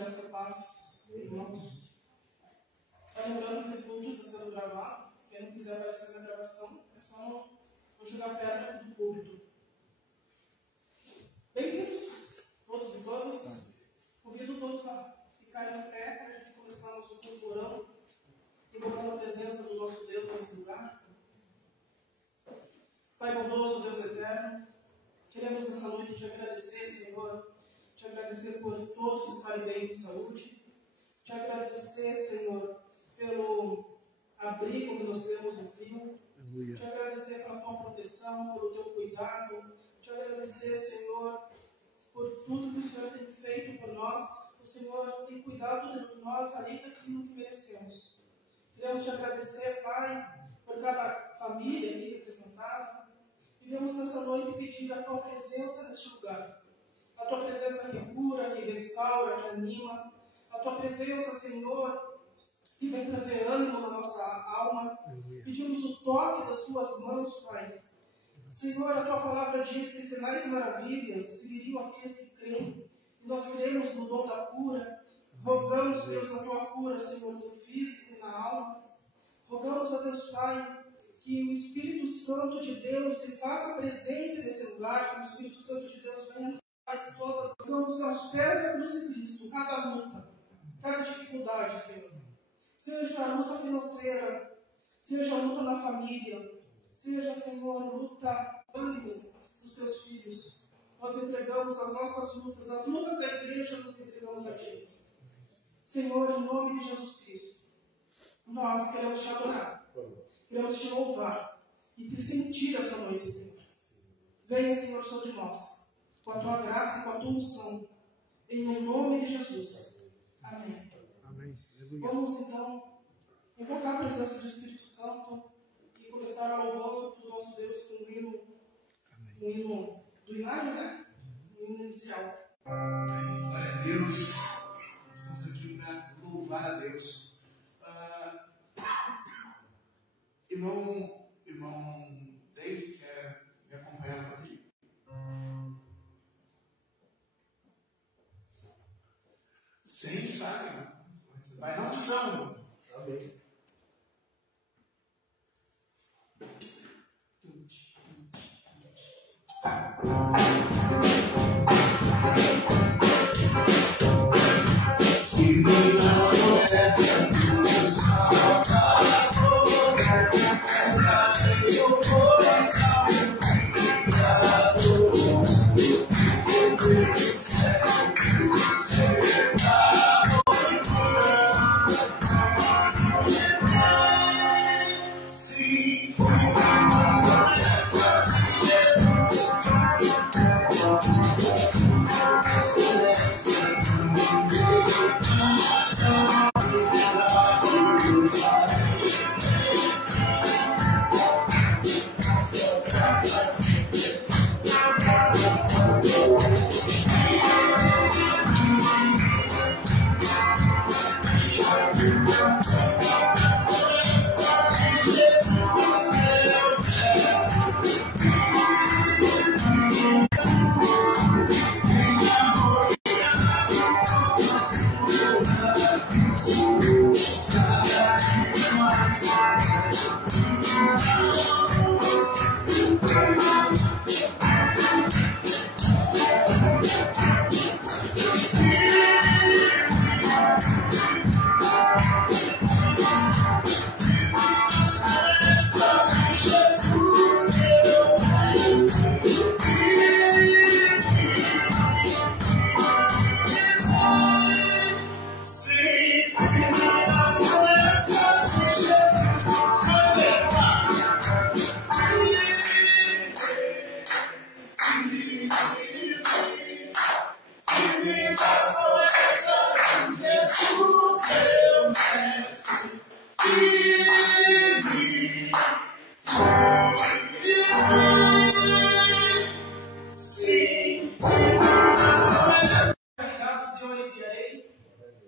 graça e paz, irmãos. Só lembrando que esse culto está sendo gravado. Quem não quiser aparecer na gravação, é só não jogar pedra aqui do púlpito. Bem-vindos, todos e todas. Convido todos a ficarem em pé para a gente começar nosso culto orando, invocando a presença do nosso Deus nesse lugar. Pai bondoso, Deus eterno, queremos nessa noite te agradecer, Senhor, te agradecer por todos estarem bem com saúde, te agradecer, Senhor, pelo abrigo que nós temos no frio, te agradecer pela tua proteção, pelo teu cuidado, te agradecer, Senhor, por tudo que o Senhor tem feito por nós. O Senhor tem cuidado de nós além daquilo que merecemos. Queremos te agradecer, Pai, por cada família aqui representada. E vamos nessa noite pedir a tua presença neste lugar. A tua presença que cura, que restaura, que anima. A tua presença, Senhor, que vem trazer ânimo na nossa alma. Pedimos o toque das tuas mãos, Pai. Senhor, a tua palavra diz que sinais e maravilhas seguiriam aqueles que creem. E nós cremos no dom da cura. Rogamos, Deus, a tua cura, Senhor, no físico e na alma. Rogamos a Deus, Pai, que o Espírito Santo de Deus se faça presente nesse lugar, que o Espírito Santo de Deus venha nos dar todas. Rogamos aos pés da cruz de Cristo, cada luta, cada dificuldade, Senhor. Seja a luta financeira, seja a luta na família, seja, Senhor, luta ânimo dos teus filhos. Nós entregamos as nossas lutas, as lutas da igreja, nós entregamos a Ti. Senhor, em nome de Jesus Cristo, nós queremos te adorar, queremos te louvar e te sentir essa noite, Senhor. Venha, Senhor, sobre nós, com a tua graça e com a tua unção, em nome de Jesus. Amém. Amém. Vamos, então, invocar a presença do Espírito Santo e começar a louvar do nosso Deus com o hino do Hilário, né? O hino inicial. Glória a Deus. Estamos aqui para louvar a Deus. Irmão David, quer me acompanhar no vídeo? Sem sabe, vai na unção. Amém.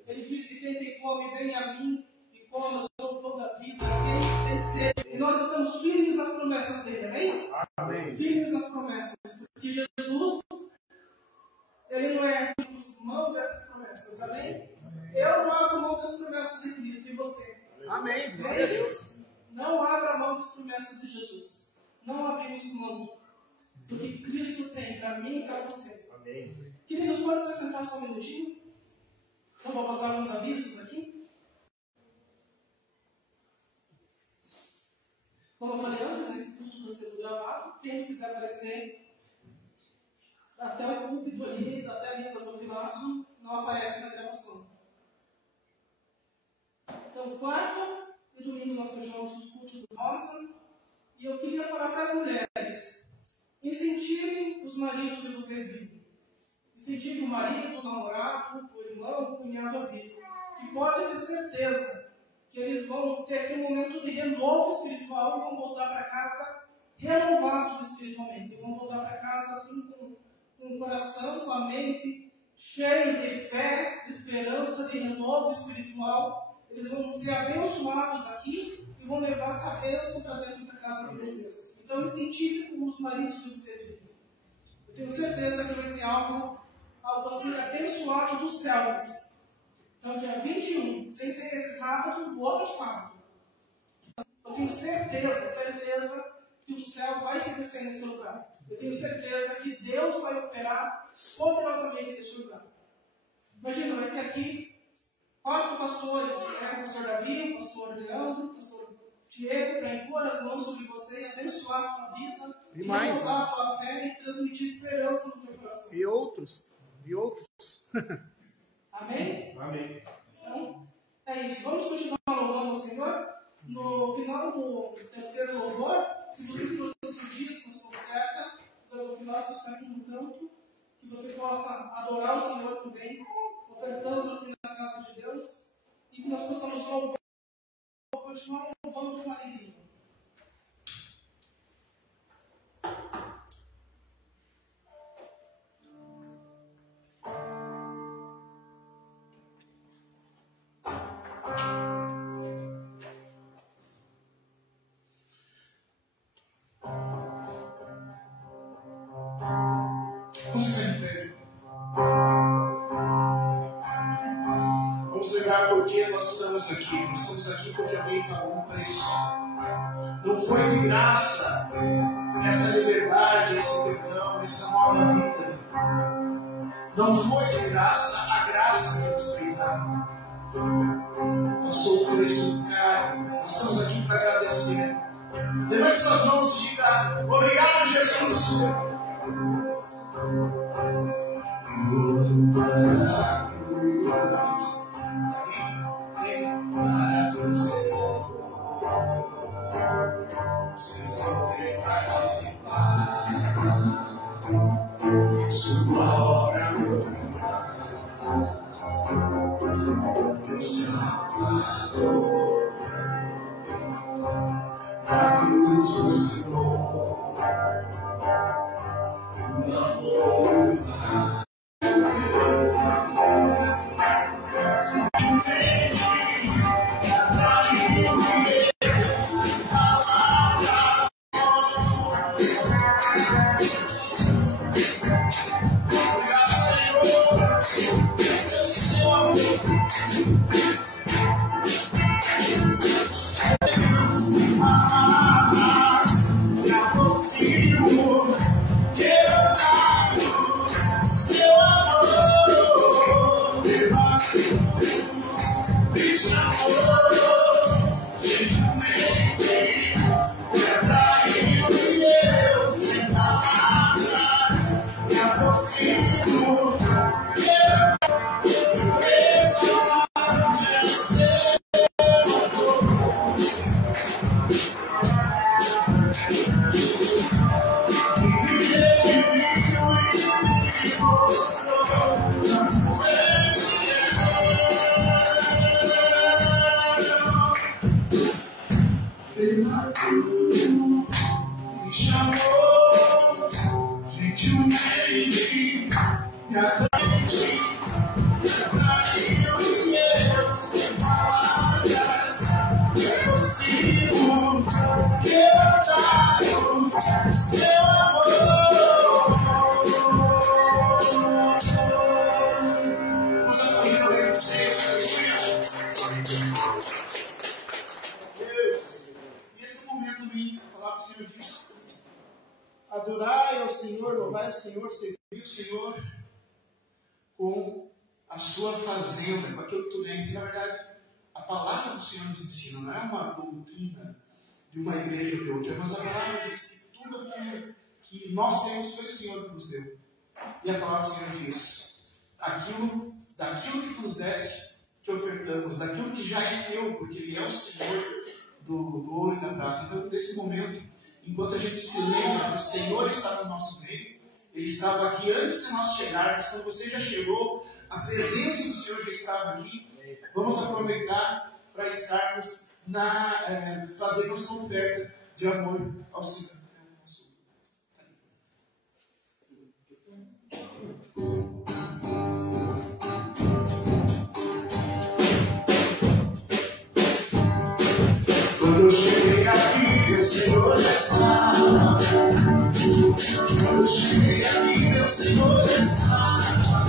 Ele disse: quem tem fome, vem a mim e coma, eu sou toda a vida. Quem tem sede. E nós estamos firmes nas promessas dele, amém? Amém. Firmes nas promessas. Porque Jesus, ele não é mão dessas promessas. promessas, amém? Eu não abro mão das promessas em Cristo, e você? Amém. Glória a Deus. Não abra mão das promessas de Jesus. Não abrimos mão do que Cristo tem para mim e para você. Amém. Queridos, pode se sentar só um minutinho? Só vou passar uns avisos aqui. Como eu falei antes, esse culto está sendo gravado. Quem quiser aparecer até o púlpito ali, até ali do gasofilaço, não aparece na gravação. Então, quarta e domingo nós continuamos os cultos da roça. E eu queria falar para as mulheres: incentivem os maridos de vocês vivem. Incentive o marido, o namorado, o irmão, o cunhado a vir. Que pode ter certeza que eles vão ter aquele momento de renovo espiritual e vão voltar para casa renovados espiritualmente. E vão voltar para casa assim com o coração, com a mente cheio de fé, de esperança, de renovo espiritual. Eles vão ser abençoados aqui e vão levar essa bênção para dentro da casa de vocês. Então incentive os maridos de vocês virem. Eu tenho certeza que vai ser algo assim abençoado do céu mesmo. Então, dia 21, sem ser esse sábado, o outro sábado. Eu tenho certeza que o céu vai se descer nesse lugar. Eu tenho certeza que Deus vai operar poderosamente nesse lugar. Imagina, vai ter aqui 4 pastores, o pastor Davi, o pastor Leandro, o pastor Diego, para impor as mãos sobre você e abençoar a tua vida, e renovar a tua fé e transmitir esperança no teu coração. E outros. Amém? Amém. Então, é isso. Vamos continuar louvando o Senhor. No final do terceiro louvor, se você trouxe esse disco, sua oferta, o final está aqui no canto, que você possa adorar o Senhor também, ofertando aqui na casa de Deus, e que nós possamos louvar, continuar louvando com alegria. Vamos ficar de pé. Vamos lembrar por que nós estamos aqui. Nós estamos aqui porque alguém pagou um preço. Não foi de graça essa liberdade, esse perdão, essa nova vida. Não foi de graça a graça que nos foi dada. Passou o preço caro. Nós estamos aqui para agradecer. Levante suas mãos e diga: obrigado, Jesus. Tudo para a cruz, tem para a cruz, sem poder participar, sua obra no caminho, teu salvador, na cruz do Senhor, o amor do Pai. Senhor, louvar o Senhor, servir o Senhor com a sua fazenda, com aquilo que tu tem. Porque, na verdade, a palavra do Senhor nos ensina, não é uma doutrina de uma igreja ou de outra, mas a palavra diz que tudo aquilo que nós temos foi o Senhor que nos deu. E a palavra do Senhor diz, daquilo que tu nos deste, te ofertamos, daquilo que já é teu, porque Ele é o Senhor do ouro e da prata. Então, nesse momento, enquanto a gente se lembra que o Senhor está no nosso meio, Ele estava aqui antes de nós chegarmos, quando você já chegou, a presença do Senhor já estava aqui. Vamos aproveitar para estarmos fazendo nossa oferta de amor ao Senhor. Quando eu cheguei aqui, meu Senhor já estava. Quando eu cheguei aqui, meu Senhor já estava.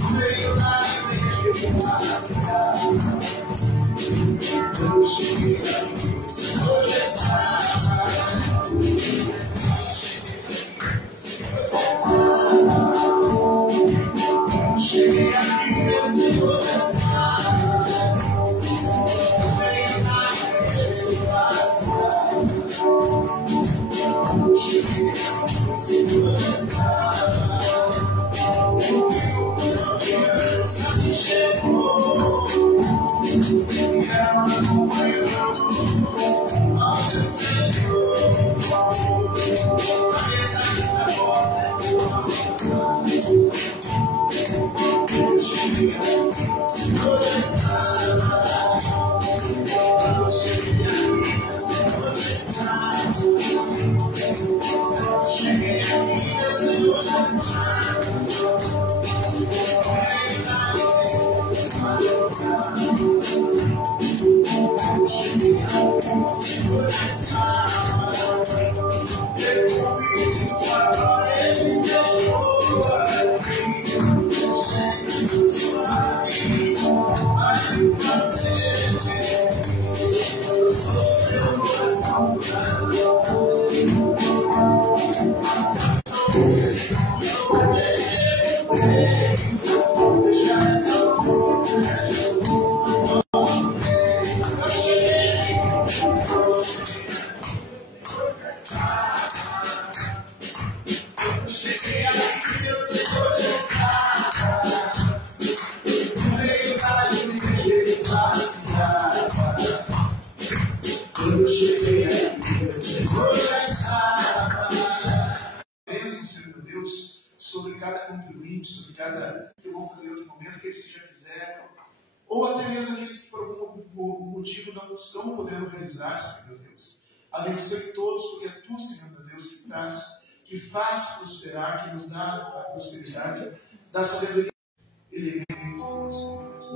No meio da igreja, na cidade. Quando eu cheguei aqui, meu Senhor já estava. Quando eu cheguei aqui, meu Senhor já estava. Eu cheguei aqui, o Senhor estava. O sangue chegou e ela acompanhou ao teu Senhor. A mesa está posta. Eu cheguei aqui, o Senhor estava. Eu cheguei aqui, o Senhor estava. Cheguei aqui, meu Senhor já está. Eu cheguei aqui, meu Senhor já está. Eu ouvi sua glória, Ele me deixou aqui. Cheio suave, vai me fazer feliz. Eu sou teu coração, ou até mesmo aqueles que por algum motivo não estão podendo realizar, Senhor meu Deus. Abençoe todos, porque é Tu, Senhor meu Deus, que faz prosperar, que nos dá a prosperidade, dá sabedoria. Ele é Deus, Senhor meu Deus.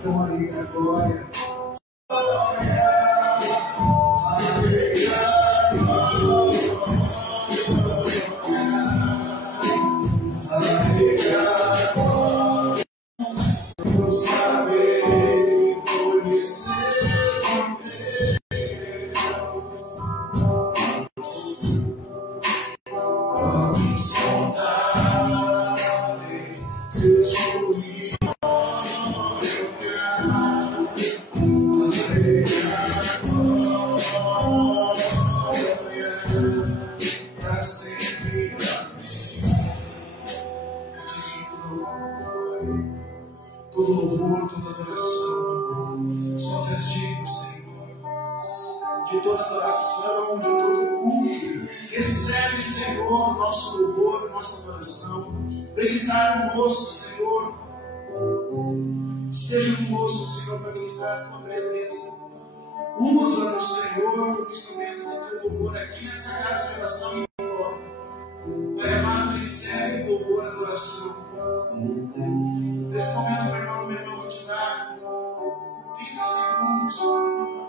Então aí, agora. Todo louvor, toda adoração, só Tu és digno, Senhor, de toda adoração, de todo culto. Recebe, Senhor, nosso louvor, nossa adoração. Vem estar conosco, Senhor. Esteja conosco, Senhor, para ministrar a Tua presença. Usa-nos, Senhor, como instrumento do Teu louvor aqui nessa casa de oração e fora. Pai amado, recebe louvor, adoração. Nesse momento, meu irmão, vou te dar 30 segundos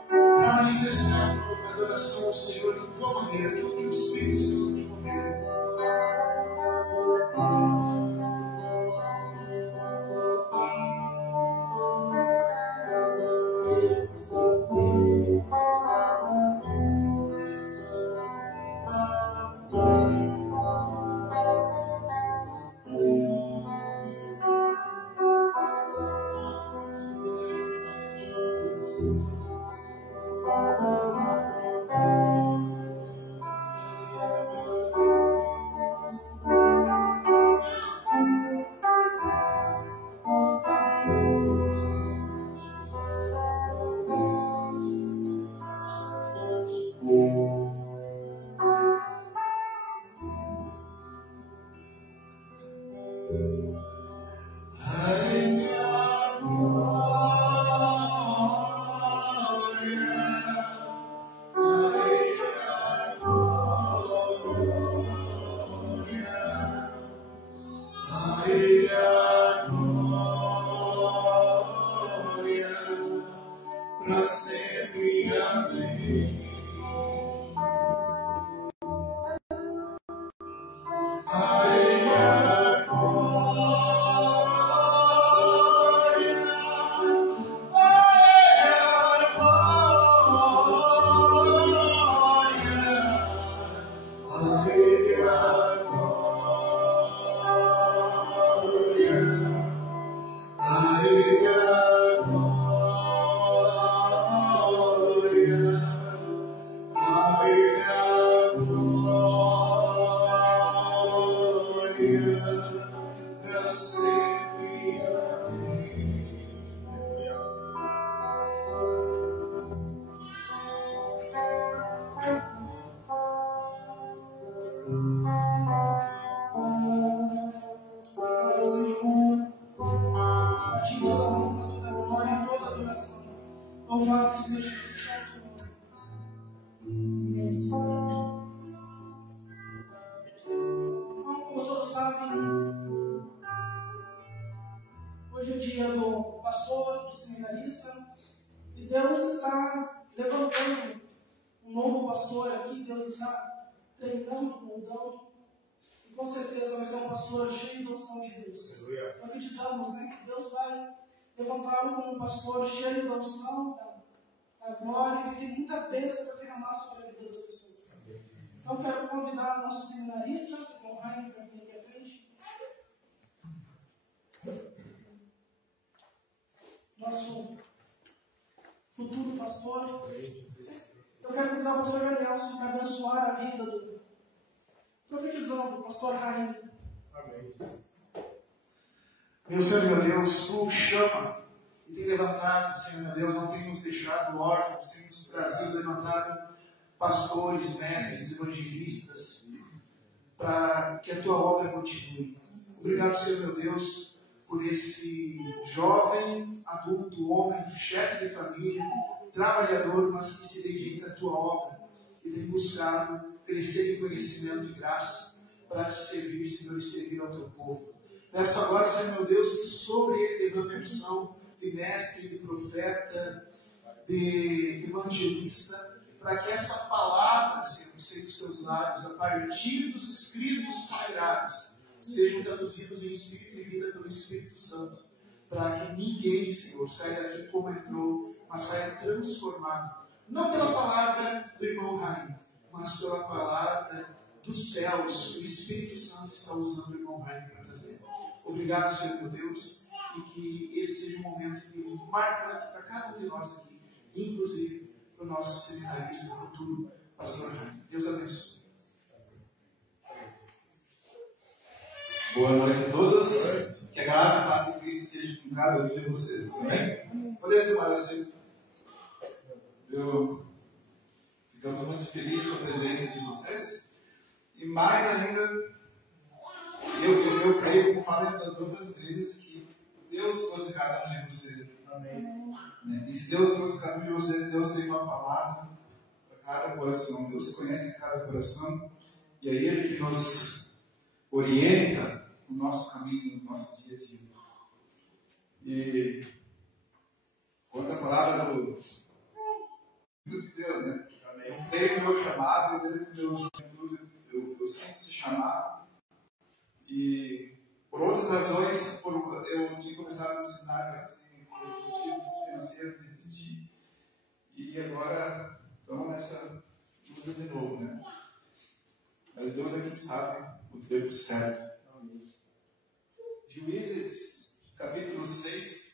para manifestar a adoração ao Senhor de tua maneira, aquilo que o Espírito Santo te convida. Louvado seja o Santo nome. Como todos sabem, hoje é o dia do pastor, do seminarista, e Deus está levantando um novo pastor aqui. Deus está treinando, moldando, e com certeza vai ser um pastor cheio da unção de Deus. Profetizamos, né, que Deus vai levantá-lo como um pastor cheio da unção, da glória, que tem muita bênção para derramar sobre a vida das pessoas. Então quero convidar o nosso seminarista, o Rainer, para vir aqui à frente. Nosso futuro pastor. Eu quero convidar o pastor Elielson para abençoar a vida do profetizando, o pastor Rainer. Amém. Meu Senhor, meu Deus, Tu chama e tem levantado, Senhor, meu Deus, não tem nos deixado órfãos, tem nos trazido, levantado pastores, mestres, evangelistas, para que a Tua obra continue. Obrigado, Senhor, meu Deus, por esse jovem, adulto, homem, chefe de família, trabalhador, mas que se dedica à Tua obra e tem buscado crescer em conhecimento e graça para Te servir, Senhor, e servir ao Teu povo. Peço agora, Senhor, meu Deus, que sobre ele derrame a unção de mestre, de profeta, de evangelista, para que essa palavra, Senhor, que seja dos seus lábios, a partir dos escritos sagrados, sejam traduzidos em espírito e vida pelo Espírito Santo, para que ninguém, Senhor, saia daqui como entrou, mas saia transformado, não pela palavra do irmão Rainer, mas pela palavra dos céus. O Espírito Santo está usando o irmão Rainer para trazer. Obrigado, Senhor, meu Deus, e que esse seja um momento marcante para cada um de nós aqui, inclusive para o nosso seminarista futuro, pastor Rainer. Deus abençoe. Boa noite a todos. Que a graça e a paz de Cristo esteja com cada um de vocês. Amém? Podemos tomar assento. Ficamos muito felizes com a presença de vocês. E mais ainda, eu creio, como falei tantas vezes, que Deus trouxe cada um de vocês. Amém. E se Deus trouxe cada um de vocês, Deus tem uma palavra para cada coração. Deus conhece cada coração. E é Ele que nos orienta no nosso caminho, no nosso dia a dia. E quanto à palavra do de Deus, né? Eu creio no meu chamado, eu sinto esse chamado. E por outras razões, eu tinha começado no seminário, por motivos financeiros, desisti. E agora estamos nessa luta de novo, né? Mas Deus é quem sabe o tempo certo. Juízes, capítulo 6.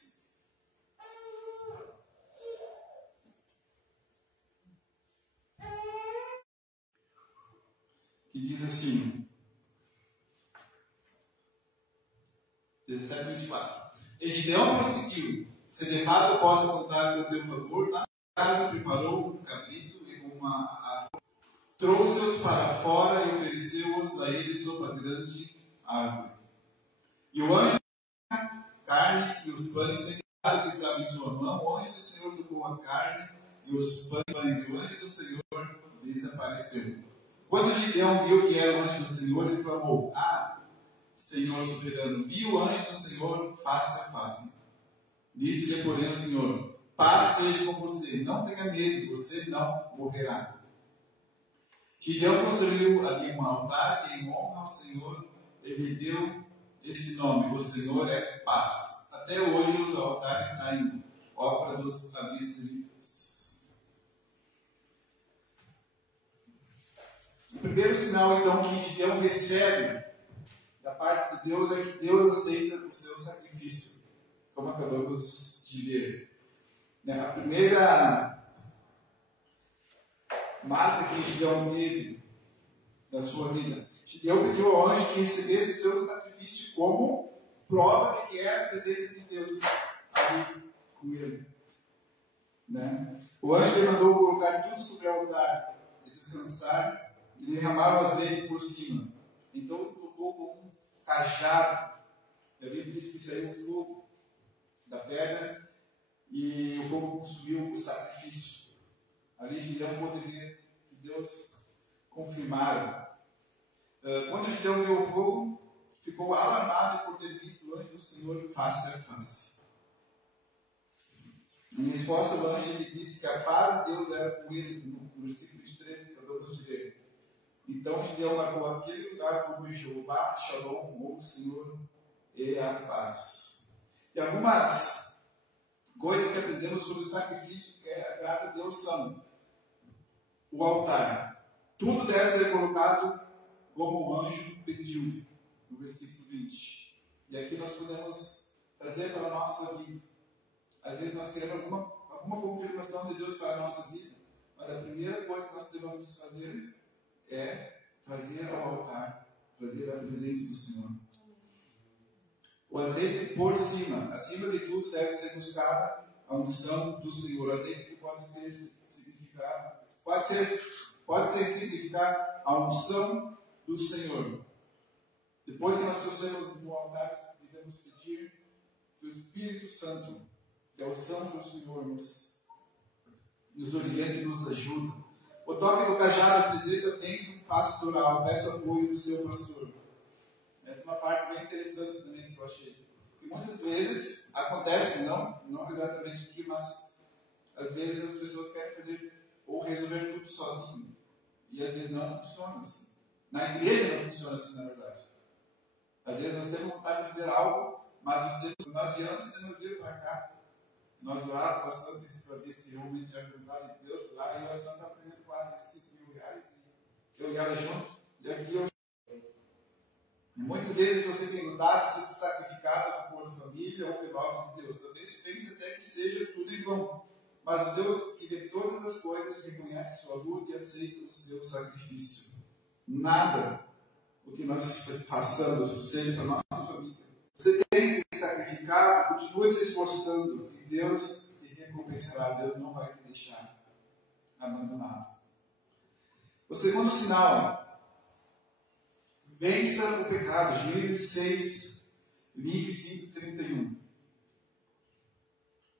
Que diz assim, 17:24. E Gideão prosseguiu: se de fato eu posso contar com o teu favor, na casa preparou um cabrito e uma trouxe-os para fora e ofereceu-os a ele sob a grande árvore. E o anjo a carne e os pães sem que estava em sua mão, o anjo do Senhor tocou a carne e os pães, e o anjo do Senhor desapareceu. Quando Gideão viu que era o anjo do Senhor, exclamou: ah, Senhor soberano, vi o anjo do Senhor face a face. Disse-lhe, porém, o Senhor: paz seja com você, não tenha medo, você não morrerá. Gideão construiu ali um altar e, em honra ao Senhor, ele deu esse nome: o Senhor é paz. Até hoje os altares estão em ofra dos abissinitas. O primeiro sinal, então, que Gideão recebe da parte de Deus é que Deus aceita o seu sacrifício, como acabamos de ler. A primeira marca que Gideão teve da sua vida, Gideão pediu ao anjo que recebesse o seu sacrifício como prova de que era a presença de Deus ali com ele. O anjo lhe mandou colocar tudo sobre o altar e descansar, e derramar o azeite por cima. Então ele tocou com um cajado. A Bíblia diz que saiu um fogo da pedra e o fogo consumiu o sacrifício. Ali Gideão pôde ver que Deus confirmara. Quando Gideão viu o fogo, ficou alarmado por ter visto o anjo do Senhor face a face. Em resposta, o anjo lhe disse que a paz de Deus era com ele, no versículo 23 que acabamos de ler. Então Gideão marcou aquele lugar como Jeová, Shalom, ou Senhor e a paz. E algumas coisas que aprendemos sobre o sacrifício que agrada a Deus são: o altar. Tudo deve ser colocado como o anjo pediu, no versículo 20. E aqui nós podemos trazer para a nossa vida. Às vezes nós queremos alguma confirmação de Deus para a nossa vida, mas a primeira coisa que nós devemos fazer é trazer ao altar, trazer a presença do Senhor. O azeite por cima. Acima de tudo deve ser buscada a unção do Senhor. O azeite que pode significar a unção do Senhor. Depois que nós trouxemos no altar, devemos pedir que o Espírito Santo, que é o Santo do Senhor, nos oriente e nos ajude. O toque do cajado apresenta bênção pastoral. Peço apoio do seu pastor. Essa é uma parte bem interessante também que eu achei. E muitas vezes acontece, não exatamente aqui, mas às vezes as pessoas querem fazer ou resolver tudo sozinho. E às vezes não funciona assim. Na igreja não funciona assim, na verdade. Às vezes nós temos vontade de fazer algo, mas nós viemos temos vir para cá. Nós orávamos bastante para ver se realmente era vontade de Deus. Lá e o senhor está perdendo quase R$5.000 e eu e ela junto. E aqui eu. E muitas vezes você tem vontade de se sacrificar a favor da família ou pelo alvo de Deus. Talvez pense até que seja tudo em vão. Mas o Deus que vê todas as coisas reconhece sua luta e aceita o seu sacrifício. Nada o que nós façamos seja para a nossa família. Você tem que se sacrificar, continue se esforçando e Deus te recompensará. Deus não vai te deixar abandonado. O segundo sinal: vença o pecado. Juízes 6, 25 e 31.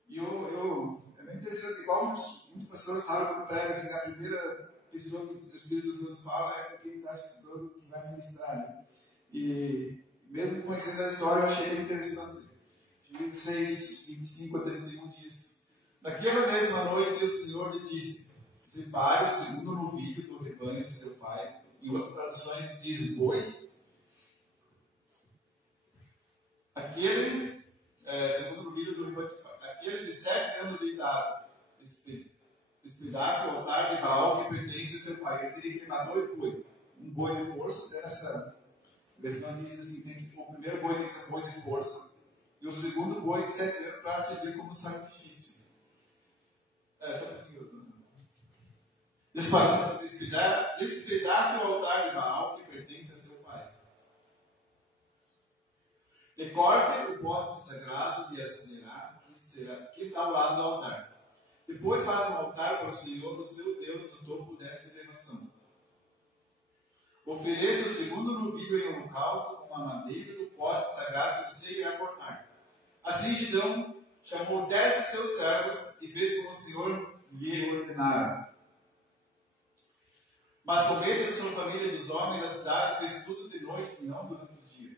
E é bem interessante, igual muitas pessoas falam quando pregam assim, a primeira pessoa que o Espírito Santo fala é com quem está estudando, que vai ministrar. Né? E mesmo conhecendo a história, eu achei bem interessante. Juízes 6, 25 a 31 diz: naquela mesma noite o Senhor lhe disse: separe o segundo novilho do rebanho de seu pai. Em outras traduções diz boi. Aquele segundo novilho do rebanho de seu pai. Aquele de 7 anos de idade. Despedace o altar de Baal que pertence a seu pai. Ele teria que levar 2 bois. Um boi de força, essa versão diz assim: o primeiro boi tem que ser um boi de força. E o segundo boi de 7 anos para servir como sacrifício. Despedace o altar de Baal que pertence a seu pai. E corte o poste sagrado de Aserá que está ao lado do altar. Depois faz um altar para o Senhor, o seu Deus, no topo desta elevação. Ofereça o segundo novilho em holocausto com a madeira do poste sagrado que você irá cortar. Assim Gideão chamou 10 de seus servos e fez como o Senhor lhe ordenara. Mas com ele e a sua família e dos homens da cidade fez tudo de noite e não durante o dia.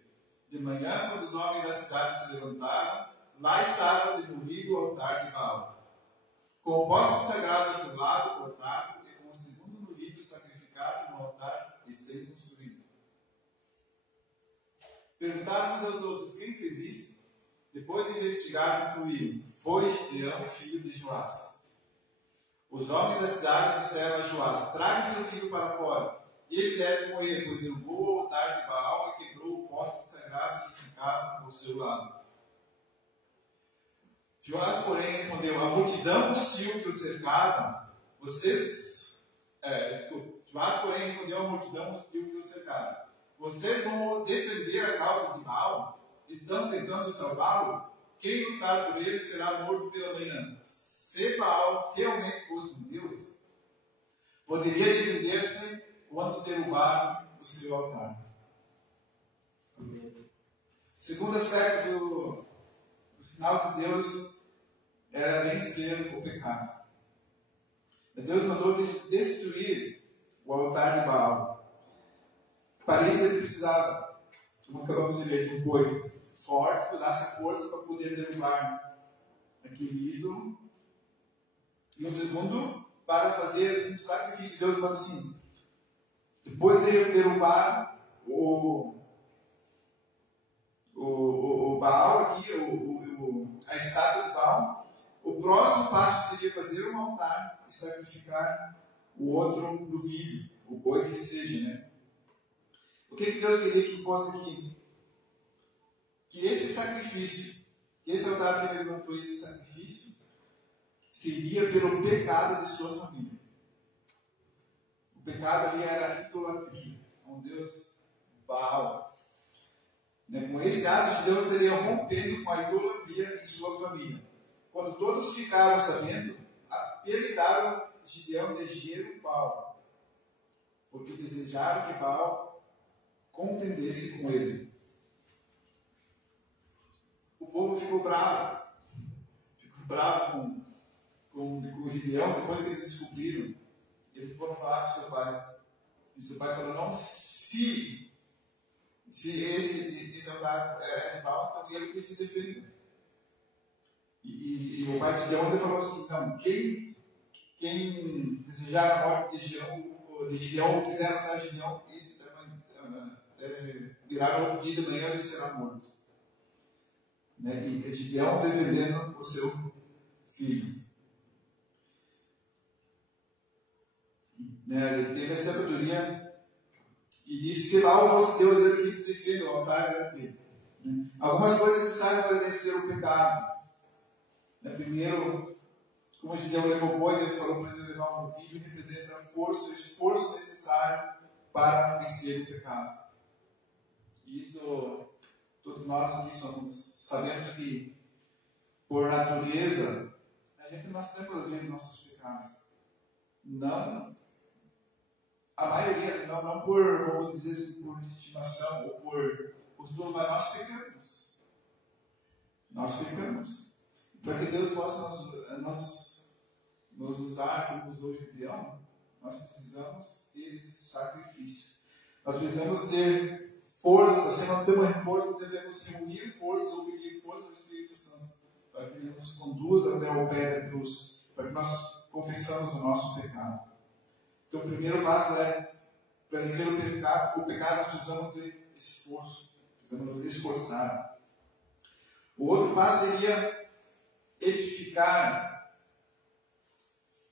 De manhã, quando os homens da cidade se levantaram, lá estava demolido o altar de Baal, com o poste sagrado ao seu lado cortado e com o segundo novilho sacrificado no altar recém-construído. Perguntaram uns aos outros: quem fez isso? Depois de investigar, concluíram: foi Gideão, filho de Joás. Os homens da cidade disseram a Joás: traga seu filho para fora. Ele deve morrer, pois derrubou o altar de Baal e quebrou o poste sagrado que ficava ao seu lado. Joás, porém, respondeu: a multidão hostil que o cercava, Joás, porém, respondeu à multidão hostil que o cercava: vocês vão defender a causa de Baal? Estão tentando salvá-lo? Quem lutar por ele será morto pela manhã. Se Baal realmente fosse um Deus, poderia defender-se quando derrubaram o seu altar. Segundo aspecto do sinal que Deus era vencer o pecado. Deus mandou destruir o altar de Baal. Para isso ele precisava, como acabamos de ver, de um boi forte, que usasse a força para poder derrubar aquele ídolo. E o segundo, para fazer um sacrifício. Deus manda assim: depois de derrubar o Baal aqui, a estátua de Baal, o próximo passo seria fazer um altar e sacrificar o outro novilho, o boi que seja, né? O que Deus queria que fosse aqui? Que esse sacrifício, que esse altar que ele levantou, esse sacrifício, seria pelo pecado de sua família. O pecado ali era a idolatria, a um Deus Baal. Com esse ato de Deus, ele ia rompendo com a idolatria em sua família. Quando todos ficaram sabendo, apelidaram Gideão de Jerubbaal, porque desejaram que Baal contendesse com ele. O povo ficou bravo com Gideão, depois que eles descobriram. Eles foram falar com seu pai. E seu pai falou: não, se esse altar é rival, então ele que se defende. E o pai de Gideão falou assim: então, quem desejar a morte de Gideão ou quiser matar Gideão, isso deve virar outro dia de manhã, ele será morto. E Gideão defendendo o seu filho. Ele teve a sabedoria e disse: se lá o nosso Deus, ele que se defende, o altar era dele. Algumas coisas necessárias para vencer o pecado. Primeiro, como Gideão levou boi, Deus falou para ele levar um novilho, representa a força, o esforço necessário para vencer o pecado. E isso, todos nós aqui sabemos que, por natureza, nós temos às vezes nossos pecados. Não, a maioria, não por, vamos dizer assim, por estimação ou por costume, mas nós pecamos. Nós pecamos. Para que Deus possa nos usar como usou Gideão, nós precisamos ter esse sacrifício. Nós precisamos ter força. Se não temos força, devemos reunir força ou pedir força do Espírito Santo para que Ele nos conduza até o pé da cruz, para que nós confessamos o nosso pecado. Então, o primeiro passo é, para vencer o pecado, nós precisamos ter esforço. Precisamos nos esforçar. O outro passo seria edificar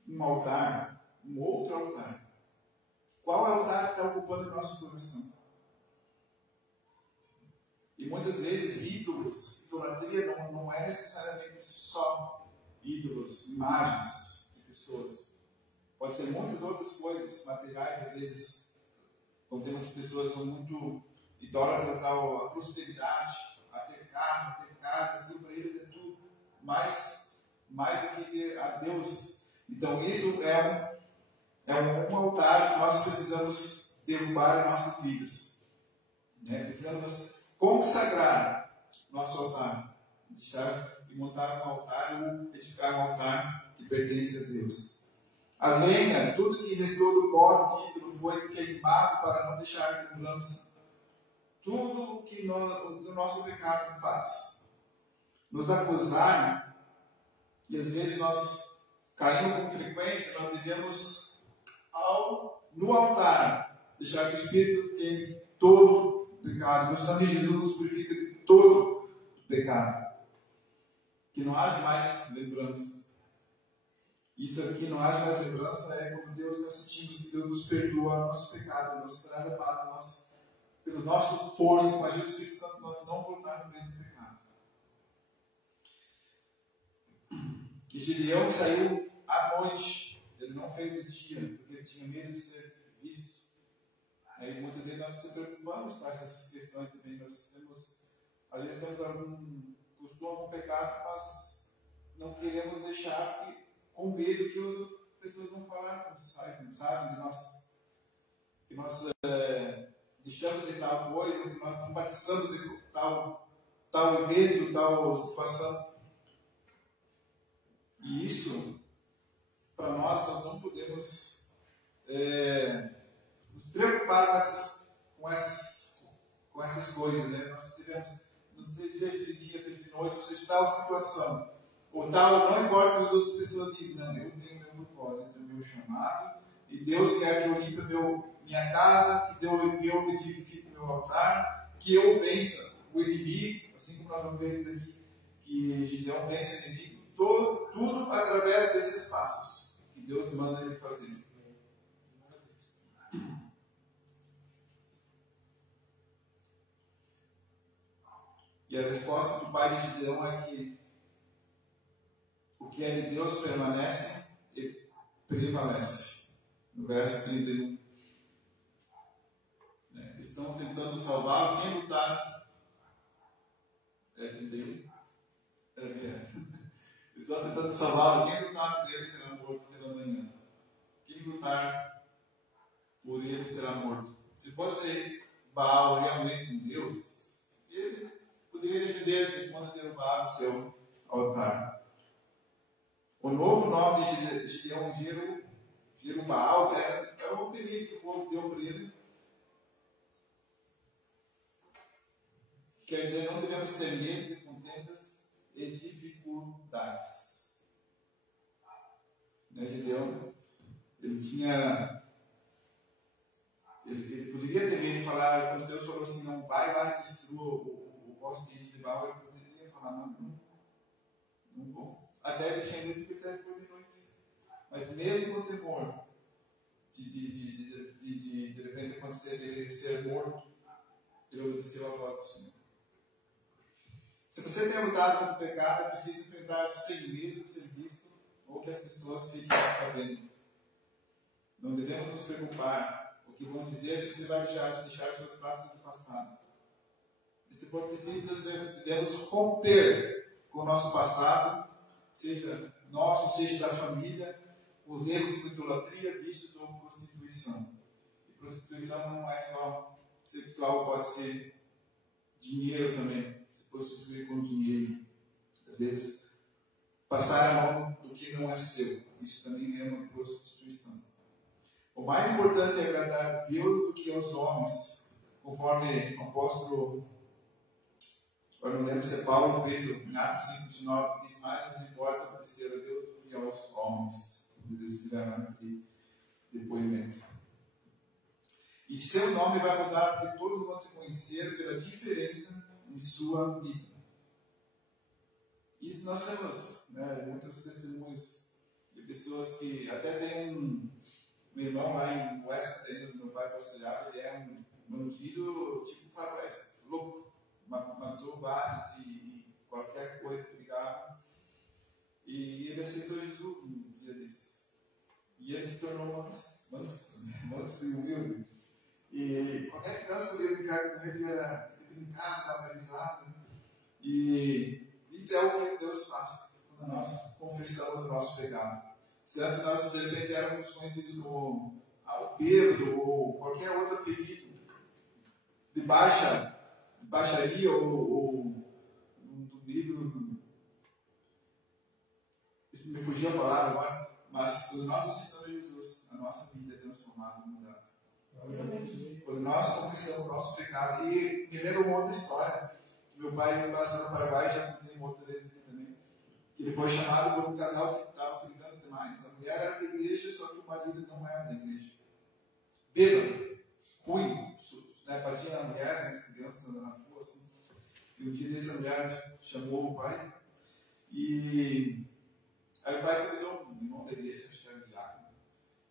um altar, um outro altar. Qual é o altar que está ocupando o nosso coração? E muitas vezes idolatria não é necessariamente só ídolos, imagens de pessoas. Pode ser muitas outras coisas, materiais. Às vezes, quando tem muitas pessoas que são muito idólatras à prosperidade, a ter carro, a ter casa, aquilo para eles é tudo mais do que a Deus. Então, isso é um altar que nós precisamos derrubar em nossas vidas. Precisamos consagrar nosso altar, deixar e montar um altar ou edificar um altar que pertence a Deus. A lenha, tudo que restou do pós-ídolo foi queimado para não deixar lembrança. Tudo que o nosso pecado faz, nos acusar, e às vezes nós caímos com frequência, nós devemos, no altar, deixar que o Espírito queime todo o pecado. O sangue de Jesus nos purifica de todo o pecado. Que não haja mais lembrança. Isso aqui, não haja mais lembrança, é como nós sentimos que Deus nos perdoa nosso pecado, nos traz a paz, pelo nosso esforço, com a ajuda do Espírito Santo, nós não voltarmos no mesmo pecado. E Gideão saiu à noite, ele não fez de dia, porque ele tinha medo de ser visto. Aí muitas vezes nós se preocupamos com essas questões também. Às vezes temos algum costume, algum pecado, mas não queremos deixar com medo que as pessoas vão falar, sabe, que nós deixamos de tal coisa, que nós não participamos de tal evento, tal situação. E isso, para nós não podemos nos preocupar com essas coisas, né? Nós devemos, não seja de dia, seja de noite, seja de tal situação, ou tal, não importa o que as outras pessoas dizem, não, eu tenho meu propósito, eu tenho meu chamado, e Deus quer que eu limpe minha casa, que eu edifique o meu altar, que eu vença o inimigo, assim como nós vamos ver aqui, que Gideão vence o inimigo, tudo através desses passos que Deus manda ele fazer. E a resposta do pai de Gideão é que o que é de Deus permanece e prevalece. No verso 31. Estão tentando salvar quem lutar. 31? Estão tentando salvar quem lutar por ele será morto pela manhã. Quem lutar por ele será morto. Se fosse Baal realmente um Deus, ele poderia defender-se quando derrubar o seu altar. O novo nome de Gideão, Jerubaal, era um apelido que o povo deu para ele. Quer dizer, não devemos ter medo de contendas e dificuldades. Gideão, ele poderia ter medo de falar, quando Deus falou assim, não vai lá e destrua o poste de Baal, ele poderia falar, não vou. Até ele tinha medo porque até foi de noite. Mas mesmo com o temor de repente acontecer dele ser morto, ele obedeceu a voz do Senhor. Se você tem lutado contra o pecado, é preciso enfrentar sem medo de ser visto ou que as pessoas fiquem sabendo. Não devemos nos preocupar o que vão dizer se você vai deixar suas práticas do passado. E se for preciso, devemos romper com o nosso passado, seja nosso, seja da família, os erros de idolatria, vícios ou prostituição. E prostituição não é só sexual, pode ser dinheiro também, se prostituir com dinheiro. Às vezes, passar a mão do que não é seu. Isso também é uma prostituição. O mais importante é agradar a Deus do que aos homens, conforme o apóstolo, agora não lembro se é Paulo ou Pedro, em Atos 5:9, diz: mais nos importa obedecer a Deus do que aos homens. Eles tiveram aqui depoimento. E seu nome vai mudar porque todos vão te conhecer pela diferença em sua vida. Isso nós temos, muitos testemunhos de pessoas que até tem um irmão lá em West, meu pai pastoreava, ele é um bandido tipo faroeste, louco, matou vários e qualquer coisa brigava. E ele aceitou Jesus um dia desses. E ele se tornou manso e humilde. E qualquer criança podia brincar com ele, ele brincava, dava risada. E isso é o que Deus faz quando nós confessamos o nosso pecado. Se antes nós de repente éramos conhecidos como o Pedro ou qualquer outro apelido de baixaria ou do livro, me fugiu a palavra agora, mas quando nós aceitamos Jesus, a nossa vida é transformada e mudada. Quando nós confessamos o nosso pecado, e me lembra uma outra história, que meu pai passou no Paraguai, já contei uma outra vez aqui também, que ele foi chamado por um casal que estava brigando demais. A mulher era da igreja, só que o marido não era da igreja. Bêbado, ruim, batia na mulher, nas crianças na rua, assim. E um dia essa mulher chamou o pai, e aí o pai convidou um irmão da igreja, acho que era diácono,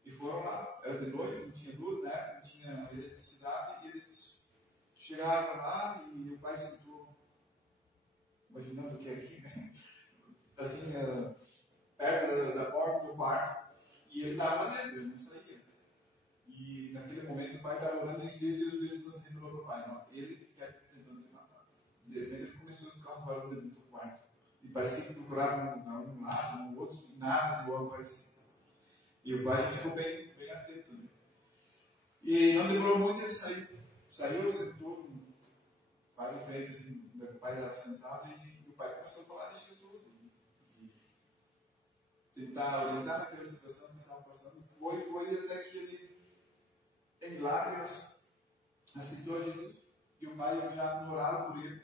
e foram lá. Era de noite, não tinha luz, não tinha eletricidade, e eles chegaram lá e o pai sentou, imaginando o que é aqui, né? Assim, perto da porta do quarto, e ele estava lá dentro, ele não saía. E naquele momento o pai estava orando em espírito e o Espírito Santo revelou para o pai: não, ele quer tentando te matar. De repente ele começou a escutar um barulho dentro do quarto. E parecia que procurava um lado, no outro, e nada igual aparecia. E o pai ficou bem atento. Né? E não demorou muito, ele saiu, sentou, o pai em frente, assim, o pai estava sentado, e o pai começou a falar de Jesus. tentar orientar naquela situação que estava passando. Foi até que ele, em lágrimas, aceitou a Jesus. E o pai já orava por ele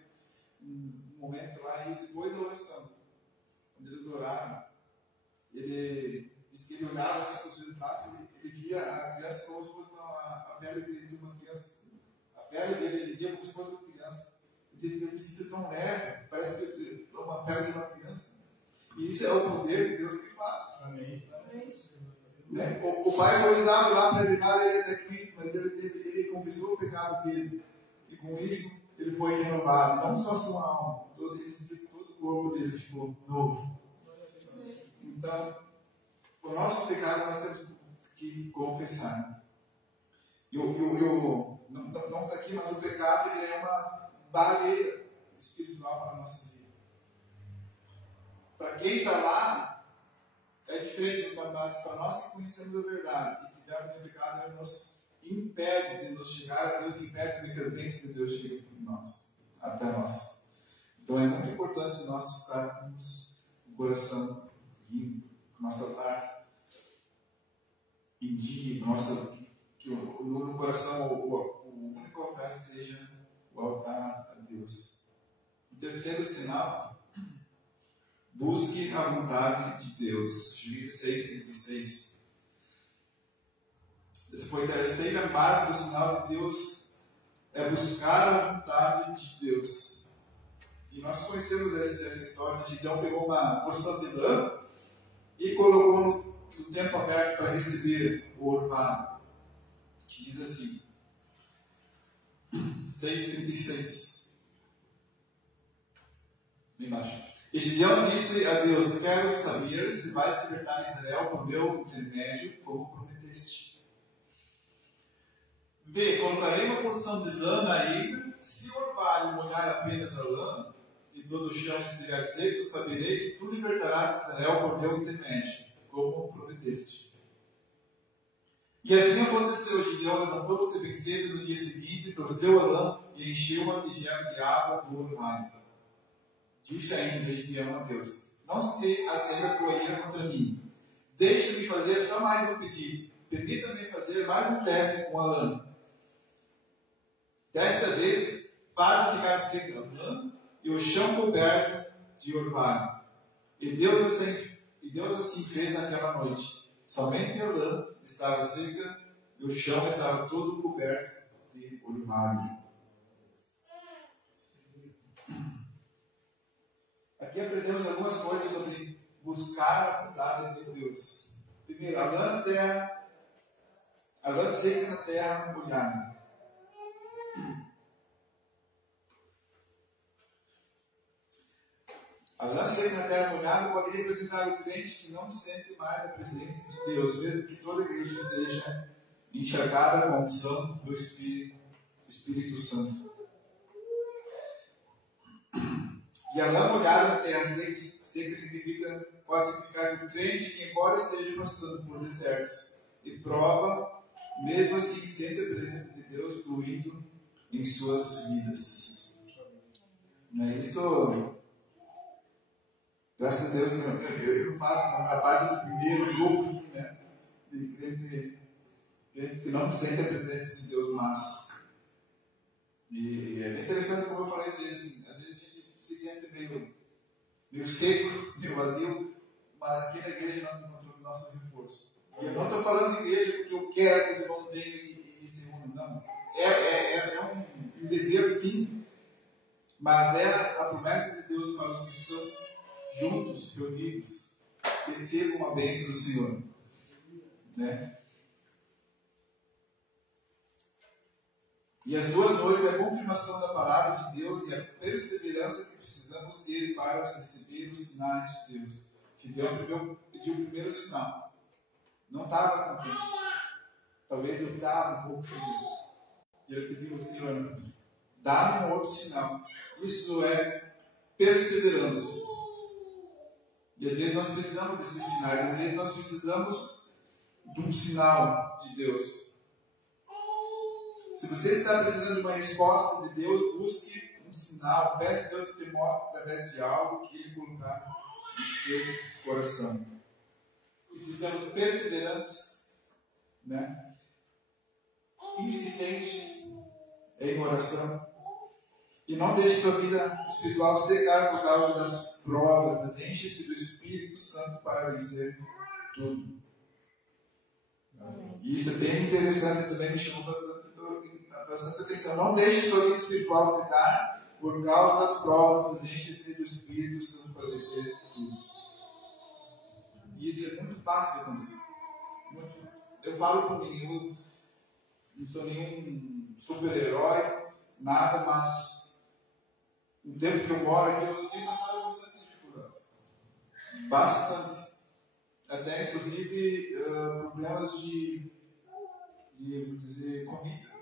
um momento lá, e depois da oração, quando eles oraram, ele olhava assim para os seus braços, ele via a criança como se fosse a pele de uma criança. A pele dele, ele via como se fosse uma criança. Ele disse que ele me sinto tão leve, parece que é uma pele de uma criança. E isso é o poder de Deus que faz. Amém. Amém. Né? O pai foi usado lá para levar ele até Cristo, mas ele confessou o pecado dele. E com isso, ele foi renovado. Não só sua alma, todo o corpo dele ficou novo. Então, o nosso pecado nós temos que confessar. Não está aqui, mas o pecado ele é uma barreira espiritual para a nossa vida. Para quem está lá, é diferente, mas para nós que conhecemos a verdade e tivermos o pecado, ele nos impede de nos chegar a Deus, impede que as bênçãos de Deus cheguem até nós. Então é muito importante nós estarmos com o coração limpo, nosso altar em dia, que no coração o único altar seja o altar a Deus. O terceiro sinal, busque a vontade de Deus. Juízes 6:36. Essa foi a terceira parte do sinal de Deus, é buscar a vontade de Deus. E nós conhecemos essa história. Gideão pegou uma porção de lã e colocou no tempo aberto para receber o orvalho. Que diz assim, 6:36. E Gideão disse a Deus: quero saber se vais libertar Israel por meu intermédio, como prometeste. Vê, colocarei uma porção de lã na eira, se o orvalho molhar apenas a lã, e todo o chão estiver seco, saberei que tu libertarás Israel por meu intermédio, como prometeste. E assim aconteceu. Gideão levantou-se bem cedo no dia seguinte, torceu a lã e encheu uma tigela de água do orvalho. Disse ainda Gideão a Deus: não se acenda a tua ira contra mim. Deixa-me fazer só mais um pedido. Permita-me fazer mais um teste com a lã. Desta vez, faz ficar seca a lã e o chão coberto de orvalho. E Deus assim fez naquela noite. Somente a lã estava seca e o chão estava todo coberto de orvalho. Aqui aprendemos algumas coisas sobre buscar a vontade de Deus. Primeiro, a lã seca na terra molhada. A lã seca na terra molhada pode representar o crente que não sente mais a presença de Deus, mesmo que toda a igreja esteja encharcada com a unção do Espírito Santo. E a lã molhada na terra seca pode significar que o crente, que embora esteja passando por desertos e prova, mesmo assim sente a presença de Deus fluindo em suas vidas. Não é isso? Graças a Deus eu faço a parte do primeiro grupo, né, de crentes que não sentem a presença de Deus mais. E é bem interessante, como eu falei, às vezes a gente se sente meio seco, meio vazio, mas aqui na igreja nós encontramos o nosso reforço. E eu não estou falando de igreja porque eu quero que os irmãos venham e se unam, não. É um dever, sim, mas é a promessa de Deus para os que estão juntos, reunidos, recebam a bênção do Senhor. Né? E as duas noites é a confirmação da palavra de Deus e a perseverança que precisamos ter para receber os sinais de Deus. Gideão pediu o primeiro sinal. Não estava contente. Talvez eu estava um pouco feliz. E ele pediu ao Senhor: dá-me um outro sinal. Isso é perseverança. E às vezes nós precisamos desses sinais. Às vezes nós precisamos de um sinal de Deus. Se você está precisando de uma resposta de Deus, busque um sinal. Peça a Deus que te mostre através de algo que Ele colocar no seu coração. sejamos perseverantes, né? Insistentes em oração. E não deixe sua vida espiritual secar por causa das provas, mas enche-se do Espírito Santo para vencer tudo. E isso é bem interessante, também me chamou bastante atenção. Não deixe sua vida espiritual secar por causa das provas, mas enche-se do Espírito Santo para vencer tudo. E isso é muito fácil de acontecer. Muito fácil. Eu falo por mim, eu não sou nenhum super-herói, nada, mas no tempo que eu moro aqui, eu tenho passado bastante dificuldade. Bastante. Até, inclusive, problemas de comida.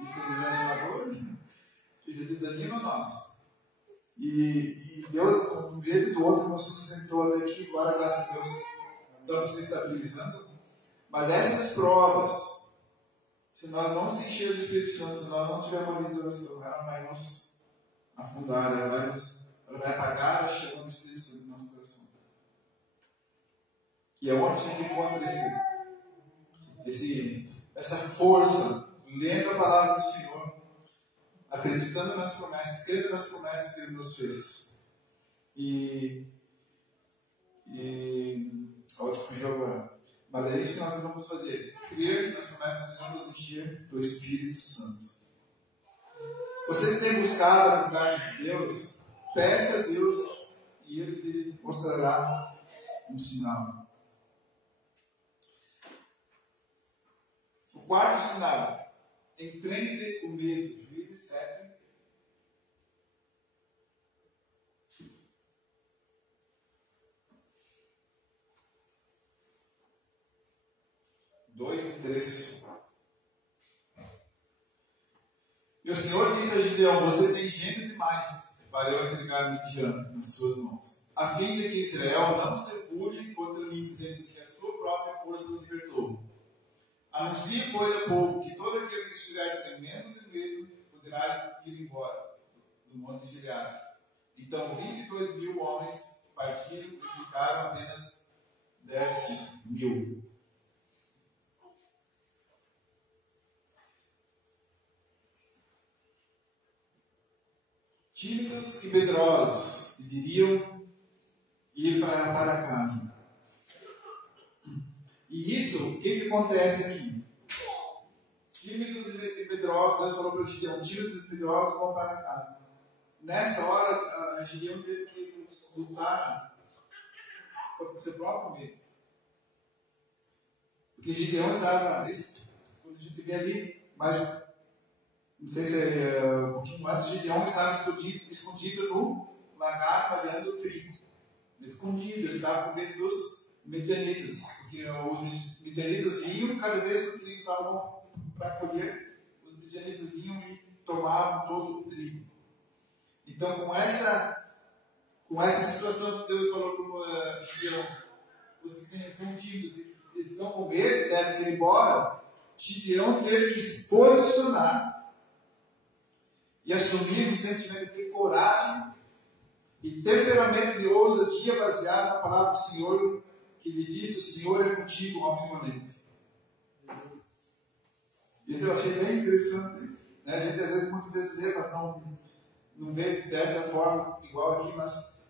Isso é desanimador. Isso desanima nós. E Deus, de um jeito e do outro, nos sustentou até aqui. Agora, graças a Deus, estamos se estabilizando. Mas essas provas, se nós não se enchermos do Espírito Santo, se nós não tivermos uma vida de oração, ela vai nos afundar, ela vai apagar a chama do Espírito Santo no nosso coração. E é onde a gente encontra essa força, lendo a palavra do Senhor, acreditando nas promessas, crendo nas promessas que Ele nos fez. Fugiu agora. Mas é isso que nós vamos fazer. Crer nas promessas do Senhor, nos encher do Espírito Santo. Você tem buscado a vontade de Deus? Peça a Deus e Ele te mostrará um sinal. O quarto sinal. Enfrente o medo. Juízes 7. Dois e 3. E o Senhor disse a Gideão: você tem gente demais para eu entregar Midian nas suas mãos, a fim de que Israel não se pule contra mim, dizendo que a sua própria força o libertou. Anuncie, pois, ao povo que todo aquele que estiver tremendo de medo poderá ir embora do monte de Gileade. Então 22.000 homens partiram e ficaram apenas 10.000. Tímidos e medrosos deveriam ir para casa. E isso, o que acontece aqui? Tímidos e medrosos, Deus falou para o Gideão: tímidos e medrosos vão para casa. Nessa hora, a Gideão teve que lutar contra o seu próprio medo. Porque Gideão estava, quando a gente vê ali, mas não sei se um pouquinho antes, Gideão estava escondido no lagar malhando o trigo. Escondido, ele estava com medo dos medianitas, porque os medianitas vinham, cada vez que o trigo estava bom para colher, os medianitas vinham e tomavam todo o trigo. Então, com essa situação que Deus falou para Gideão: os que têm escondidos e estão com medo, devem ir embora. Gideão teve que se posicionar e assumir um sentimento de coragem e temperamento de ousadia baseado na palavra do Senhor, que lhe disse: o Senhor é contigo, homem valente. Isso eu achei bem interessante, né? A gente às vezes muitas vezes lê, mas não vê dessa forma igual aqui, mas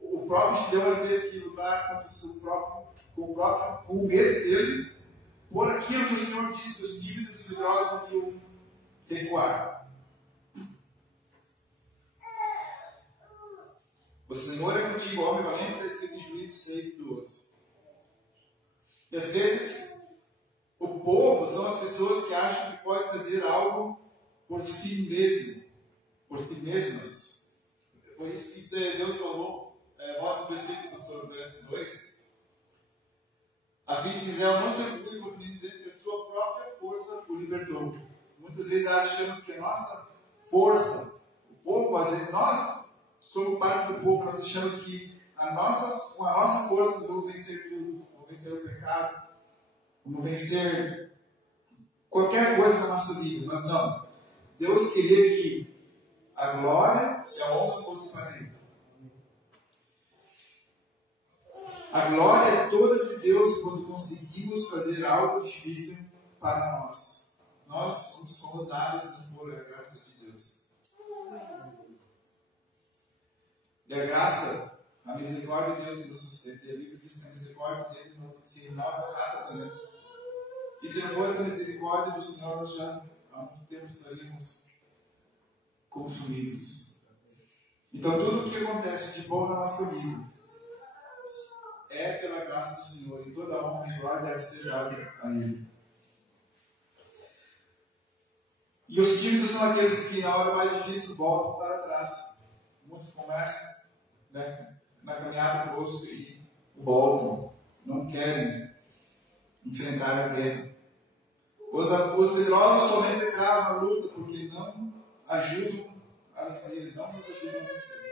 o próprio Gideão teve que lutar com o medo dele, por aquilo que o Senhor disse, que os tímidos e medrosos não iam recuar. O Senhor é contigo, homem valente, está escrito em Juízes 6:12. E às vezes, o povo são as pessoas que acham que podem fazer algo por si mesmo, por si mesmas. Foi isso que Deus falou, volta no versículo, pastor, verso 2. A fim de que Israel não se orgulhe por mim, dizendo que a sua própria força o libertou. Muitas vezes achamos que a nossa força, o povo, às vezes nós somos parte do povo, nós achamos que com a nossa força vamos vencer tudo, vamos vencer o pecado, vamos vencer qualquer coisa na nossa vida, mas não. Deus queria que a glória e a honra fossem para Ele. A glória é toda de Deus quando conseguimos fazer algo difícil para nós. Nós não somos nada se não for a graça de Deus. E a graça, a misericórdia de Deus que nos sustenta. E a Bíblia diz que a misericórdia dele não se renova cada manhã. E se não fosse a misericórdia do Senhor, nós já há muito tempo estaríamos consumidos. Então, tudo o que acontece de bom na nossa vida é pela graça do Senhor. E toda a honra e glória deve ser dada a Ele. E os tímidos são aqueles que, na hora mais difícil, voltam para trás. Muitos começam, né, na caminhada conosco e voltam. Não querem enfrentar a guerra. Os medrosos somente travam a luta porque não ajudam a vencer, não nos ajudam a vencer.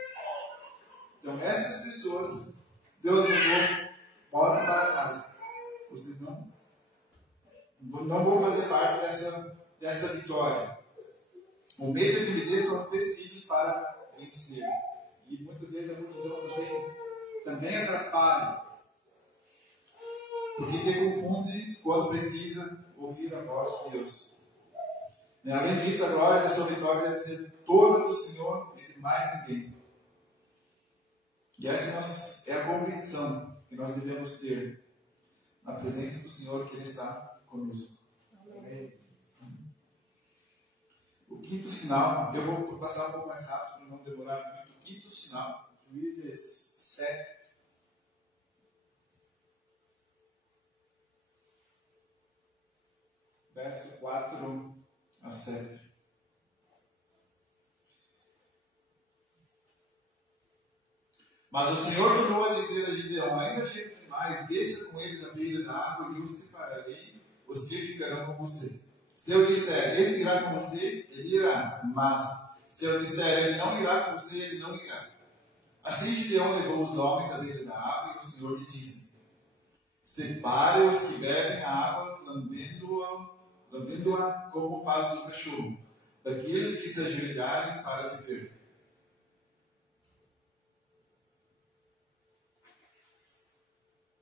Então, essas pessoas, Deus levou, volta para casa. Vocês não vão fazer parte dessa vitória. O medo e a timidez são empecilhos para vencer. E muitas vezes a multidão também atrapalha. Porque te confunde quando precisa ouvir a voz de Deus. E, além disso, a glória da sua vitória deve ser toda do Senhor e de mais ninguém. E essa é a convicção que nós devemos ter na presença do Senhor, que Ele está conosco. Amém. O quinto sinal, eu vou passar um pouco mais rápido para não demorar muito. O quinto sinal, Juízes 7. Verso 4 a 7. Mas o Senhor tornou a dizer a Gideão: ainda chega demais, desça com eles à beira da água e eu separarei os que ficarão com você. Se eu disser, este irá com você, ele irá. Mas se eu disser, ele não irá com você, ele não irá. Assim Gideão levou os homens à beira da água e o Senhor lhe disse: separe os que bebem a água, lambendo-a como faz o cachorro, daqueles que se ajoelharem para beber.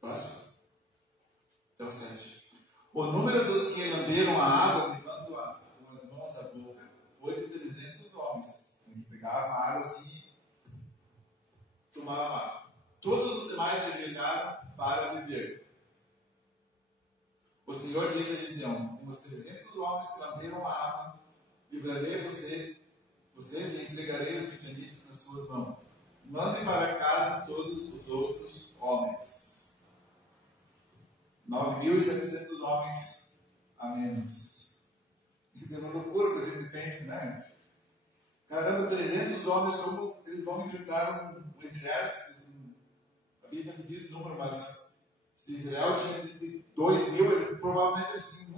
Próximo. Então, 7. O número dos que lamberam a água, levando-a com as mãos à boca, foi de 300 homens, que pegavam a água assim e tomavam água. Todos os demais se ajoelharam para beber. O Senhor disse a Gideão: com os 300 homens que lamberam a água, livrarei vocês e entregarei os midianitas nas suas mãos. Mandem para casa todos os outros homens. 9.700 homens a menos. Isso é uma loucura que a gente pensa, né? Caramba, 300 homens, como eles vão enfrentar um exército? A Bíblia não diz o número, mas se Israel tinha de 2.000, provavelmente eles tinham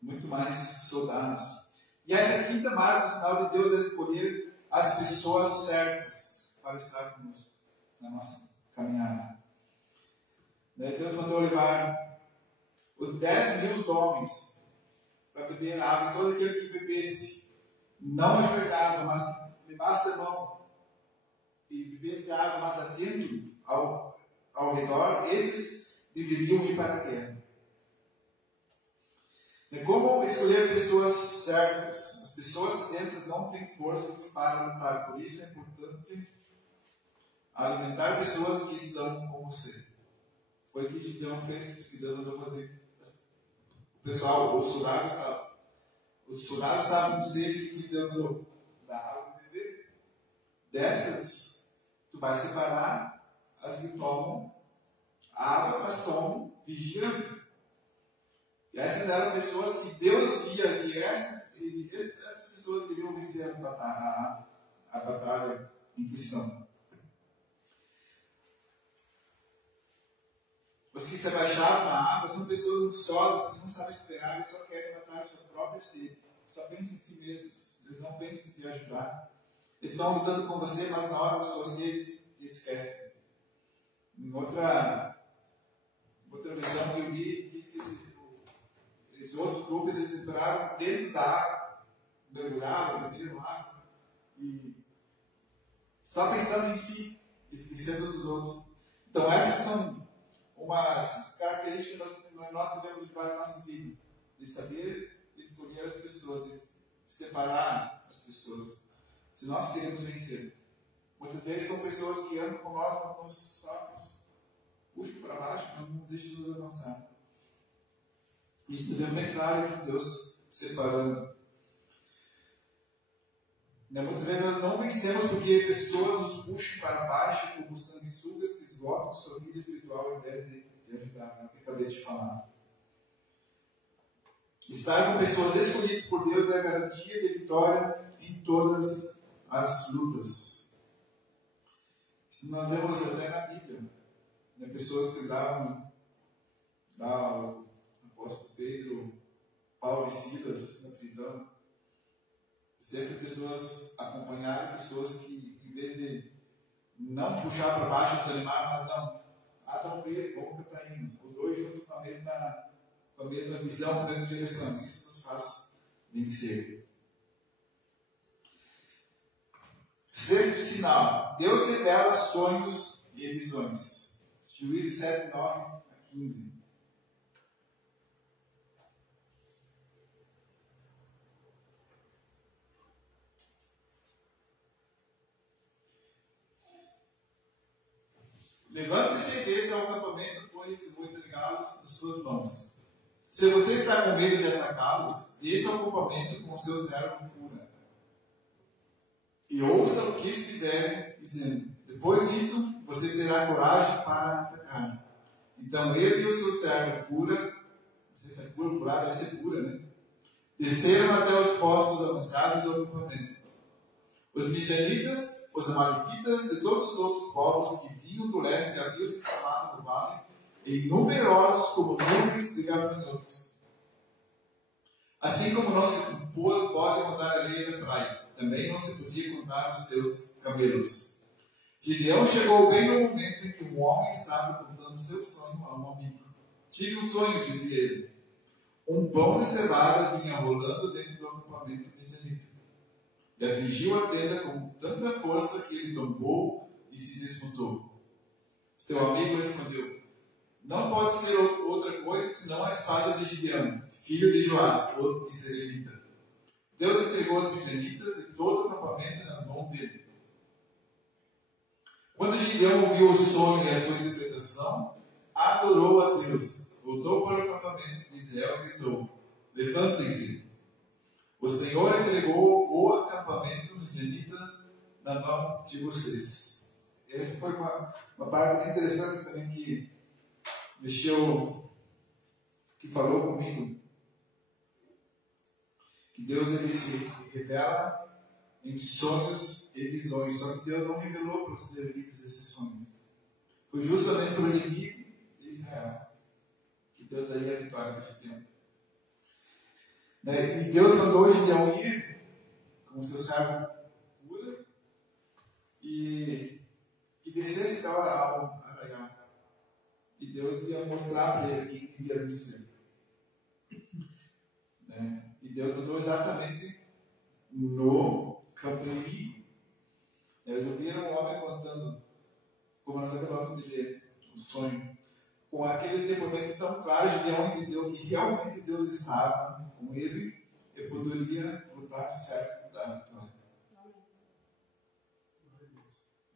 muito mais soldados. E essa quinta marca, o sinal de Deus, é escolher as pessoas certas para estar conosco na nossa caminhada. Deus mandou levar os 10.000 homens para beber água, e todo aquele que bebesse, não ajoelhado, mas levasse a mão e bebesse água, mas atento ao redor, esses deveriam ir para a guerra. Como escolher pessoas certas? As pessoas sedentas não têm forças para lutar, por isso é importante alimentar pessoas que estão com você. Foi o que Gideão fez, que Deus mandou fazer. O pessoal, os soldados estavam com sede, que Deus mandou dar água para beber. Dessas, tu vai separar as que tomam água, mas tomam vigiando. E essas eram pessoas que Deus via, e essas pessoas iriam vencer a batalha em questão. Os que se abaixavam na água são pessoas ansiosas que não sabem esperar e só querem matar a sua própria sede. Só pensam em si mesmos. Eles não pensam em te ajudar. Eles estão lutando com você, mas na hora da sua sede te esquecem. Em outra versão que eu li, diz que esse outro grupo, eles entraram dentro da água, mergulharam, beberam água, e só pensando em si, esquecendo dos outros. Então, essas são umas características que nós devemos levar na nossa vida, de saber escolher as pessoas, de separar as pessoas, se nós queremos vencer. Muitas vezes são pessoas que andam com nós, só nos puxam para baixo, não deixam nos avançar. Isso é bem claro que Deus separando. Muitas vezes nós não vencemos porque pessoas nos puxam para baixo como sanguessugas que esgotam sua vida espiritual ao invés de ajudar, que eu acabei de falar. Estar com pessoas escolhidas por Deus é a garantia de vitória em todas as lutas. Isso nós vemos até na Bíblia. Pessoas que davam ao apóstolo Pedro, Paulo e Silas na prisão. Sempre pessoas acompanharam, pessoas que, em vez de não puxar para baixo, desanimar, mas não. Estão presos, vamos que está indo. Os dois juntos com a mesma visão, com a mesma direção. Isso nos faz vencer. Sexto sinal. Deus revela sonhos e visões. Juízes 7, 9 a 15. Levante-se e desça ao acampamento, pois vou entregá-los nas suas mãos. Se você está com medo de atacá-los, desça ao acampamento com o seu servo cura. E ouça o que estiverem dizendo. Depois disso, você terá coragem para atacar. Então ele e o seu servo cura, não sei se é cura ou curar, deve ser cura, né? Desceram até os postos avançados do acampamento. Os midianitas, os amalequitas e todos os outros povos que vinham do leste haviam se instalado no vale, em numerosos como nuvens de gafanhotos. Assim como não se pode contar a areia da praia, também não se podia contar os seus camelos. Gideão chegou bem no momento em que um homem estava contando seu sonho a um amigo. Tive um sonho, dizia ele. Um pão de cevada vinha rolando dentro do acampamento midianita. E atingiu a tenda com tanta força que ele tombou e se desmontou. Seu amigo respondeu: não pode ser outra coisa senão a espada de Gideão, filho de Joás, o israelita. Deus entregou os midianitas e todo o acampamento nas mãos dele. Quando Gideão ouviu o sonho e a sua interpretação, adorou a Deus. Voltou para o acampamento de Israel e gritou: levantem-se! O Senhor entregou o acampamento midianita na mão de vocês. Essa foi uma parte muito interessante também que que falou comigo. Que Deus ele se revela em sonhos e visões. Só que Deus não revelou para os israelitas esses sonhos. Foi justamente para o inimigo de Israel que Deus daria a vitória para Gideão. E Deus mandou Gideão ir com seu servo cura e que descesse então ao arraial. E Deus ia mostrar para ele quem iria vencer. E Deus mandou exatamente no campo inimigo. Eles ouviram um homem contando, como nós acabamos de ler, o sonho. Com aquele depoimento tão claro, Gideão entendeu que realmente Deus estava com ele e poderia lutar certo da vitória.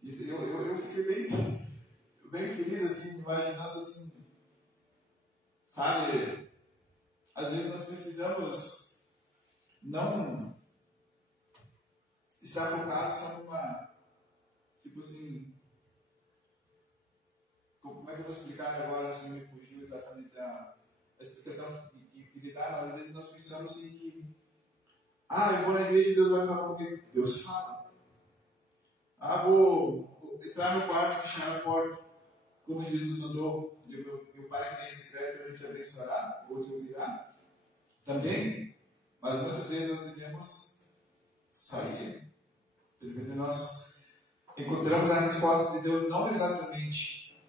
Isso, eu fiquei bem feliz, assim, imaginando assim, sabe, às vezes nós precisamos não estar focados só numa, tipo assim, como é que eu vou explicar agora, assim, me fugiu exatamente a explicação que me dá, mas às vezes nós pensamos assim que, eu vou na igreja e Deus vai falar comigo. Deus fala. Vou entrar no quarto, fechar a porta, como Jesus mandou, meu Pai que vem em secreto, ele te abençoará, ou te ouvirá. Também, mas muitas vezes nós devemos sair. De repente nós encontramos a resposta de Deus não exatamente,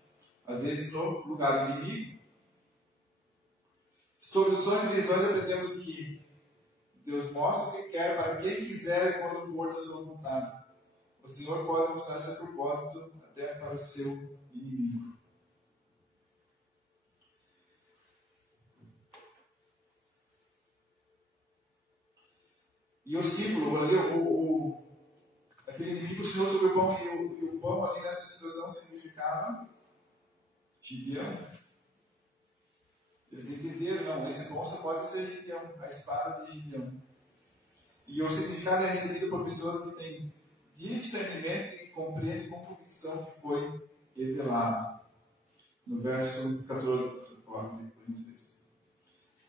às vezes no lugar inimigo. Sobre os sonhos e visões aprendemos que Deus mostra o que quer para quem quiser e quando for da sua vontade. o Senhor pode mostrar seu propósito até para seu inimigo. E o símbolo ali, aquele inimigo, o Senhor sobre o pão, e o pão ali nessa situação significava Gideão. Eles entenderam, não, esse pão só pode ser Gideão, a espada de Gideão. E o significado é recebido por pessoas que têm discernimento e compreendem com convicção que foi revelado. No verso 14,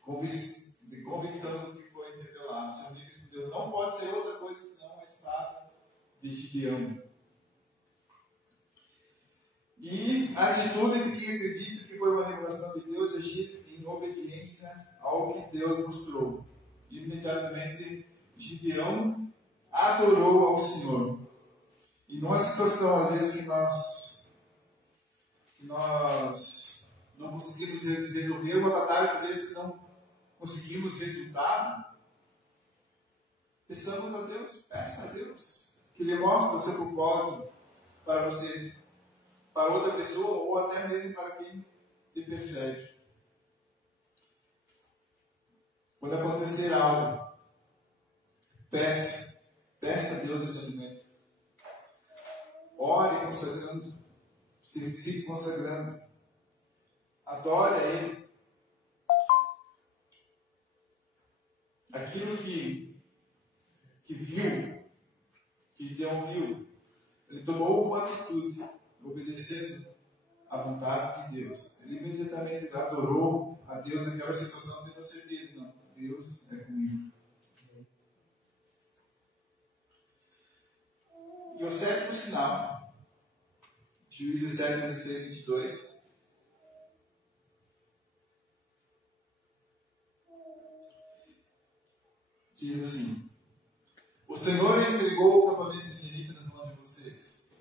convicção do que foi revelado. O Senhor diz que Deus não pode ser outra coisa senão a espada de Gideão. E a atitude de quem acredita que foi uma revelação de Deus agir em obediência ao que Deus mostrou. Imediatamente, Gideão adorou ao Senhor. E numa situação, às vezes, que nós não conseguimos resolver uma batalha, talvez que não conseguimos resultado, peçamos a Deus, peça a Deus, que Ele mostre o seu propósito para você, para outra pessoa, ou até mesmo para quem te persegue. Quando acontecer algo, peça a Deus esse alimento. Ore consagrando, se consagrando. Adore a Ele. Aquilo que viu, que Gideão viu, ele tomou uma atitude, obedecendo à vontade de Deus. Ele imediatamente adorou a Deus naquela situação, tendo a certeza, não, Deus é comigo. E o sétimo sinal, Juízes 7, 16, 22. Diz assim: o Senhor entregou o acampamento midianita nas mãos de vocês.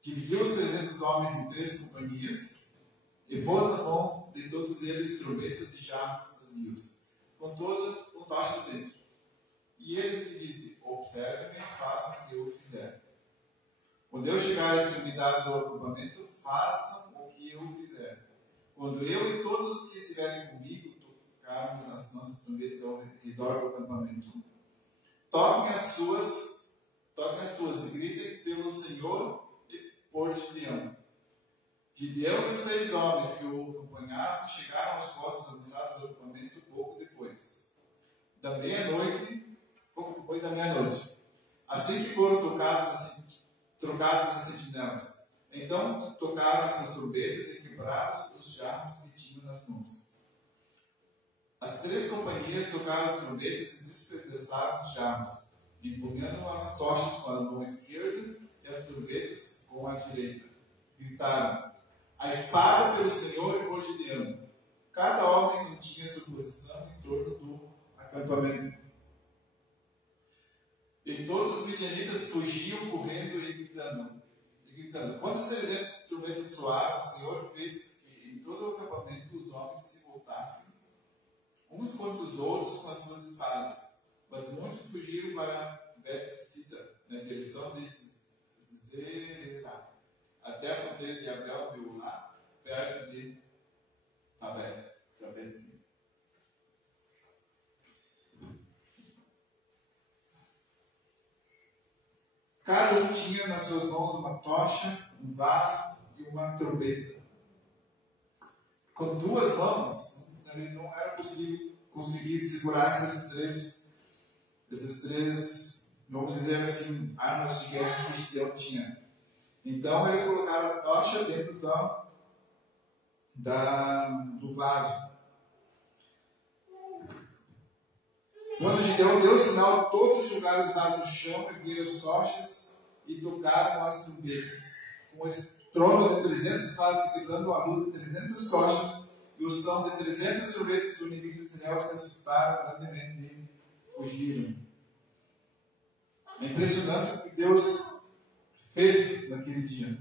Dividiu os 300 homens em 3 companhias e pôs nas mãos de todos eles trombetas e jarros vazios, com todas o tacho dentro. E eles lhe disse: observem e façam o que eu fizer. Quando eu chegar à extremidade do acampamento, façam o que eu fizer. Quando eu e todos os que estiverem comigo tocarmos as nossas trombetas ao redor do acampamento, toquem as suas e gritem pelo Senhor e por Gideão. Gideão e os 6 homens que o acompanhavam chegaram aos postos avançados do acampamento pouco depois da meia-noite. Assim que foram trocadas as sentinelas. Então tocaram as suas trombetas e quebraram os jarros que tinham nas mãos. As 3 companhias tocaram as trombetas e despedaçaram os jarros, empunhando as tochas com a mão esquerda e as trombetas com a direita. Gritaram: a espada pelo Senhor e por Gideão. Cada homem mantinha sua posição em torno do acampamento. E todos os midianitas fugiam correndo e gritando. Quando os 300 trombetas soaram, o Senhor fez que em todo o acampamento os homens se voltassem uns contra os outros com as suas espadas. Mas muitos fugiram para Bet-sida, na direção de Zerá, até a fronteira de Abel-Beulá, perto de Tabet. Cada um tinha nas suas mãos uma tocha, um vaso e uma trombeta. Com 2 mãos, não era possível conseguir segurar essas três, vamos dizer assim, armas de guerra que Gideão tinha. Então eles colocaram a tocha dentro do vaso. Quando Gideão deu o sinal, todos jogaram os vasos no chão, ergueram as tochas e tocaram as trombetas. Com o estrondo de 300 vasos quebrando a luz de 300 tochas e o som de 300 trombetas do inimigo de Israel, se assustaram grandemente e fugiram. É impressionante o que Deus fez naquele dia.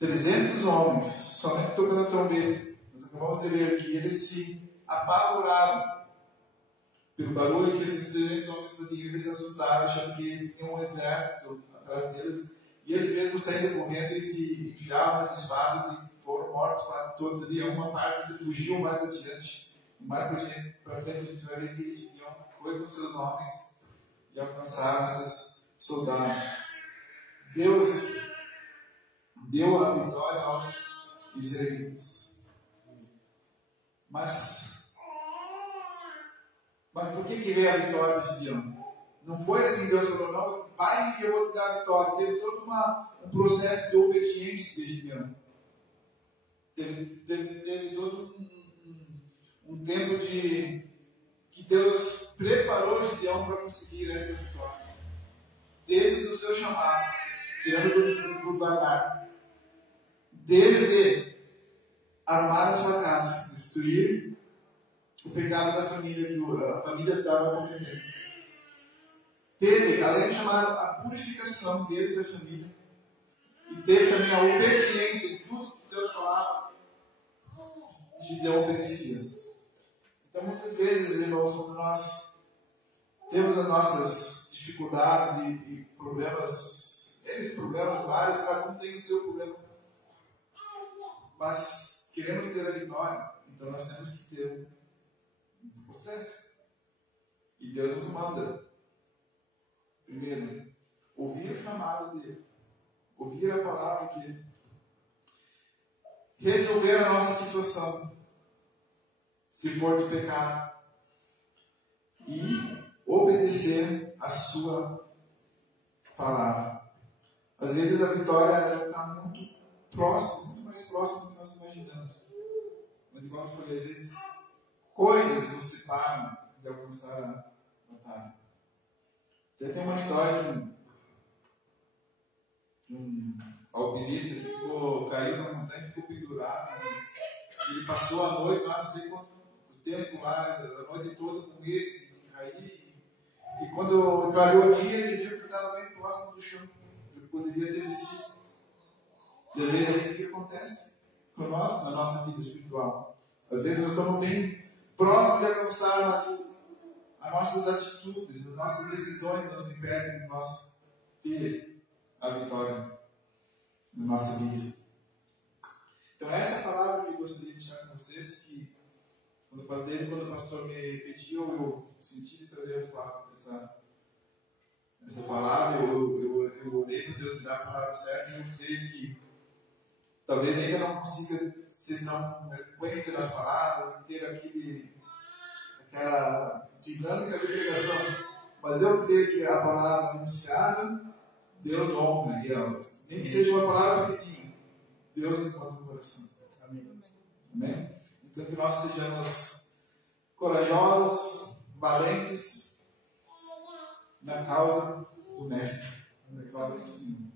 300 homens, somente tocando a trombeta. Nós acabamos de ler aqui, eles se apavoraram. pelo barulho que esses 300 homens faziam, eles se assustaram, achando que tinha um exército atrás deles, e eles mesmos saíram correndo e se enfiavam nas espadas e foram mortos quase todos ali. Uma parte eles fugiu mais adiante, e mais para frente a gente vai ver que Gideão foi com seus homens e alcançaram esses soldados. Deus deu a vitória aos israelitas. Mas por que veio a vitória de Gideão? Não foi assim, Deus falou, não, vai e eu vou te dar a vitória. Teve todo um processo de obediência de Gideão. Teve todo um tempo que Deus preparou Gideão para conseguir essa vitória. Desde o seu chamado, tirando do bagar. Desde armar a sua casa, destruir o pecado da família, que a família estava cometendo. Teve, além de chamar a purificação dele e da família, e teve também a obediência em tudo que Deus falava, Gideão obedecia. Então, muitas vezes, irmãos, quando nós temos as nossas dificuldades e problemas, problemas vários, cada um tem o seu problema, mas queremos ter a vitória, então nós temos que ter um processo. E Deus nos manda, primeiro, ouvir o chamado dele, ouvir a palavra dele, resolver a nossa situação, se for de pecado, e obedecer a sua palavra. Às vezes a vitória está muito próxima, muito mais próxima do que nós imaginamos. Mas igual eu falei, às vezes coisas nos separam de alcançar a batalha. Até tem uma história de um alpinista que caiu na montanha e ficou pendurado. Ele passou a noite lá, não sei quanto tempo lá, a noite toda com medo de cair. E quando clareou o dia, ele viu que estava bem próximo do chão. Ele poderia ter descido. E às vezes é isso que acontece com nós, na nossa vida espiritual. Às vezes nós estamos bem próximos de alcançar, mas as nossas atitudes, as nossas decisões nos impedem de nós ter a vitória na nossa vida. Então essa é a palavra que eu gostaria de deixar com vocês, que quando o pastor me pediu, eu senti de trazer essa palavra, eu orei para Deus me dar a palavra certa, e eu creio que talvez ainda não consiga ser tão eloquente nas palavras, ter aquela dinâmica de pregação, mas eu creio que a palavra anunciada, Deus honra, e nem que seja uma palavra pequenininha, Deus encontra o coração. Amém? Amém? Então que nós sejamos corajosos, valentes na causa do Mestre, na causa do Senhor.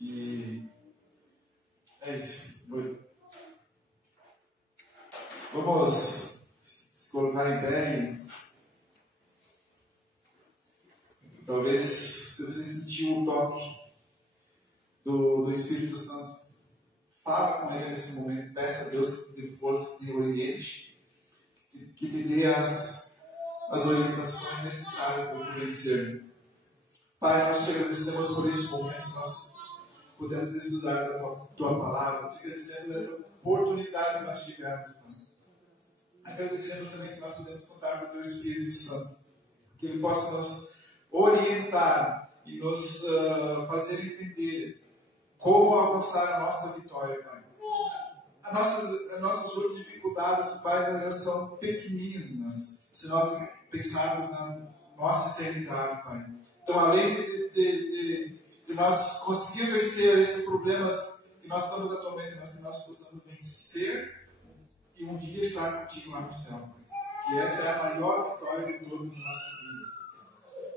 E é isso. Vamos se colocar em pé e talvez, se você sentiu o toque do Espírito Santo, fala com Ele nesse momento, peça a Deus que te dê força, que te oriente, que te dê as orientações necessárias para tu vencer. Pai, nós te agradecemos por esse momento, nós podemos estudar a Tua Palavra, te agradecemos essa oportunidade que nós tivemos, Pai. Agradecemos também que nós podemos contar com o Teu Espírito Santo, que Ele possa nos orientar e nos fazer entender como alcançar a nossa vitória, Pai. As nossas dificuldades, Pai, elas são pequeninas, se nós pensarmos na nossa eternidade, Pai. Então, além de nós conseguir vencer esses problemas que nós estamos atualmente, mas que nós possamos vencer e um dia estar contigo lá no céu, Pai. E essa é a maior vitória de todas as nossas vidas.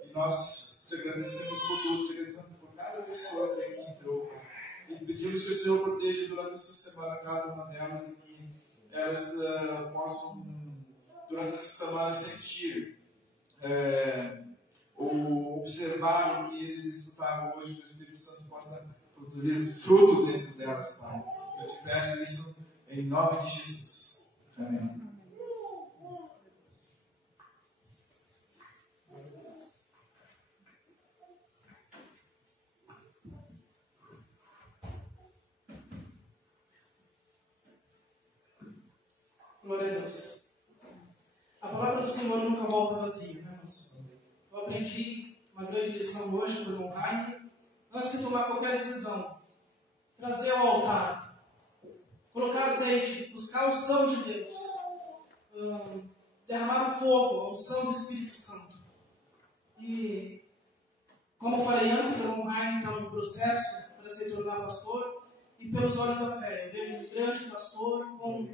E nós te agradecemos por tudo, te agradecemos por cada pessoa que aqui entrou, Pai. E pedimos que o Senhor proteja durante essa semana cada uma delas e que elas possam, durante essa semana, sentir ou observar o que eles escutaram hoje, que o Espírito Santo possa produzir fruto dentro delas, Pai. Eu te peço isso em nome de Jesus. Amém. Glória a Deus. A palavra do Senhor nunca volta vazia, né, irmãos? Eu aprendi uma grande lição hoje por irmão Heine. Antes de tomar qualquer decisão, trazer ao altar, colocar azeite, buscar a unção de Deus, derramar o fogo, a unção do Espírito Santo. E, como eu falei antes, o irmão Heine está no processo para se tornar pastor, e pelos olhos da fé, eu vejo um grande pastor com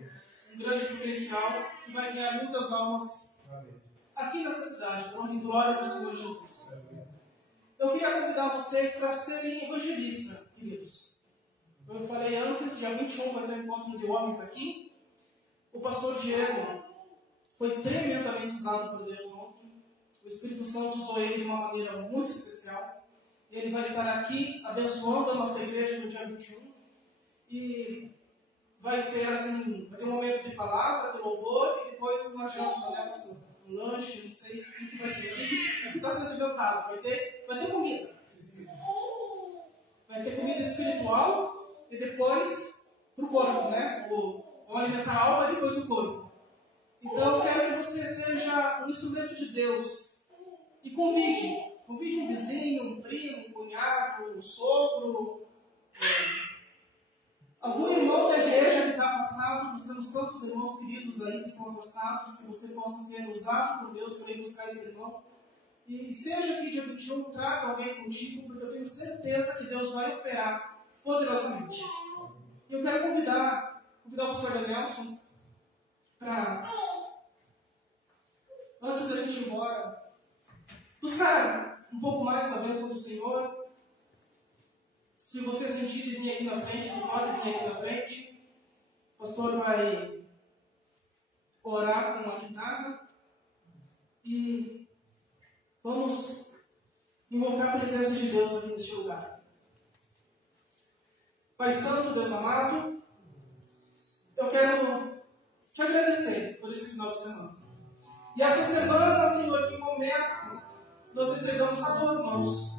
um grande potencial que vai ganhar muitas almas aqui nessa cidade, por honra e glória do Senhor Jesus. Eu queria convidar vocês para serem evangelistas, queridos. Eu falei antes, dia 21 vai ter um encontro de homens aqui. O pastor Diego foi tremendamente usado por Deus ontem. O Espírito Santo usou ele de uma maneira muito especial. Ele vai estar aqui abençoando a nossa igreja no dia 21. E vai ter um momento de palavra, de louvor, e depois uma janta, né, pastor? Um lanche, não sei o que vai ser. Aqui está sendo inventado. Vai ter comida. Vai ter comida espiritual e depois para o corpo, né? Vão alimentar a alma e depois o corpo. Então eu quero que você seja um instrumento de Deus. E convide um vizinho, um primo, um cunhado, um sogro, algum irmão da igreja que está afastado. Nós temos tantos irmãos queridos aí que estão afastados, que você possa ser usado por Deus para ir buscar esse irmão. E seja aqui dia 21, traga alguém contigo, porque eu tenho certeza que Deus vai operar poderosamente. E eu quero convidar o pastor Nelson para, antes da gente ir embora, buscar um pouco mais a bênção do Senhor. Se você sentir de vir aqui na frente, ele pode vir aqui na frente. O pastor vai orar com a guitarra e vamos invocar a presença de Deus aqui neste lugar. Pai Santo, Deus amado, eu quero te agradecer por esse final de semana. E essa semana, Senhor, que começa, nós entregamos as tuas mãos.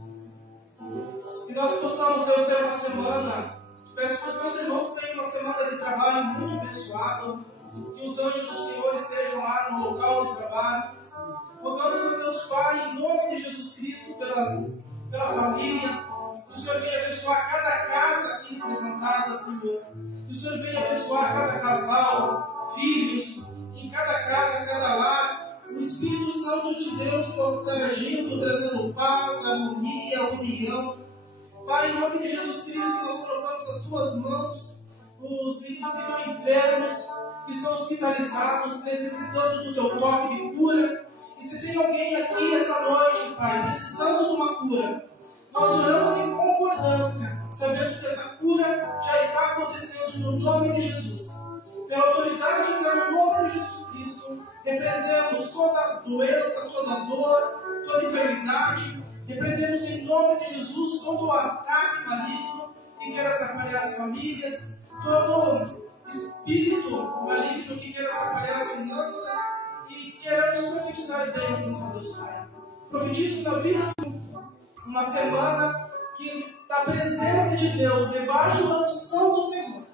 Que nós possamos, Deus, ter uma semana. Peço que os meus irmãos tenham uma semana de trabalho muito abençoado. Que os anjos do Senhor estejam lá no local de trabalho. Rogamos a Deus Pai, em nome de Jesus Cristo, pela família. Que o Senhor venha abençoar cada casa aqui representada, Senhor. Que o Senhor venha abençoar cada casal, filhos. Que em cada casa, cada lar, o Espírito Santo de Deus possa estar agindo, trazendo paz, harmonia, união. Pai, em nome de Jesus Cristo, nós colocamos as tuas mãos, os que estão enfermos, que estão hospitalizados, necessitando do teu toque de cura. E se tem alguém aqui essa noite, Pai, precisando de uma cura, nós oramos em concordância, sabendo que essa cura já está acontecendo no nome de Jesus. Pela autoridade e pelo nome de Jesus Cristo, repreendemos toda doença, toda dor, toda enfermidade. Repreendemos em nome de Jesus todo o ataque maligno que quer atrapalhar as famílias, todo espírito maligno que quer atrapalhar as finanças, e queremos profetizar bênçãos, ó Deus Pai. Profetizo na vida de uma semana que da presença de Deus, debaixo da unção do Senhor,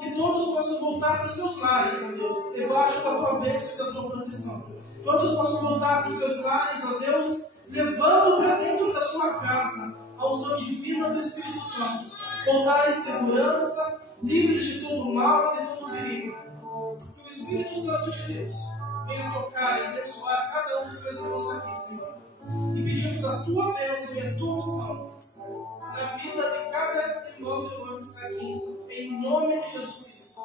que todos possam voltar para os seus lares, ó Deus, debaixo da tua bênção e da tua proteção. Todos possam voltar para os seus lares, ó Deus, levando para dentro da sua casa a unção divina do Espírito Santo. Voltar em segurança, livres de todo mal e de todo perigo. Que o Espírito Santo de Deus venha tocar e abençoar cada um dos meus irmãos aqui, Senhor. E pedimos a tua bênção e a tua unção na vida de cada irmão e irmã que está aqui, em nome de Jesus Cristo.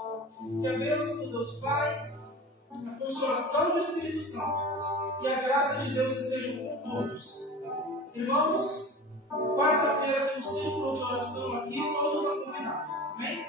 Que a bênção do Deus Pai, a consolação do Espírito Santo e a graça de Deus estejam com todos. Irmãos, quarta-feira tem um círculo de oração aqui, todos são convidados. Amém?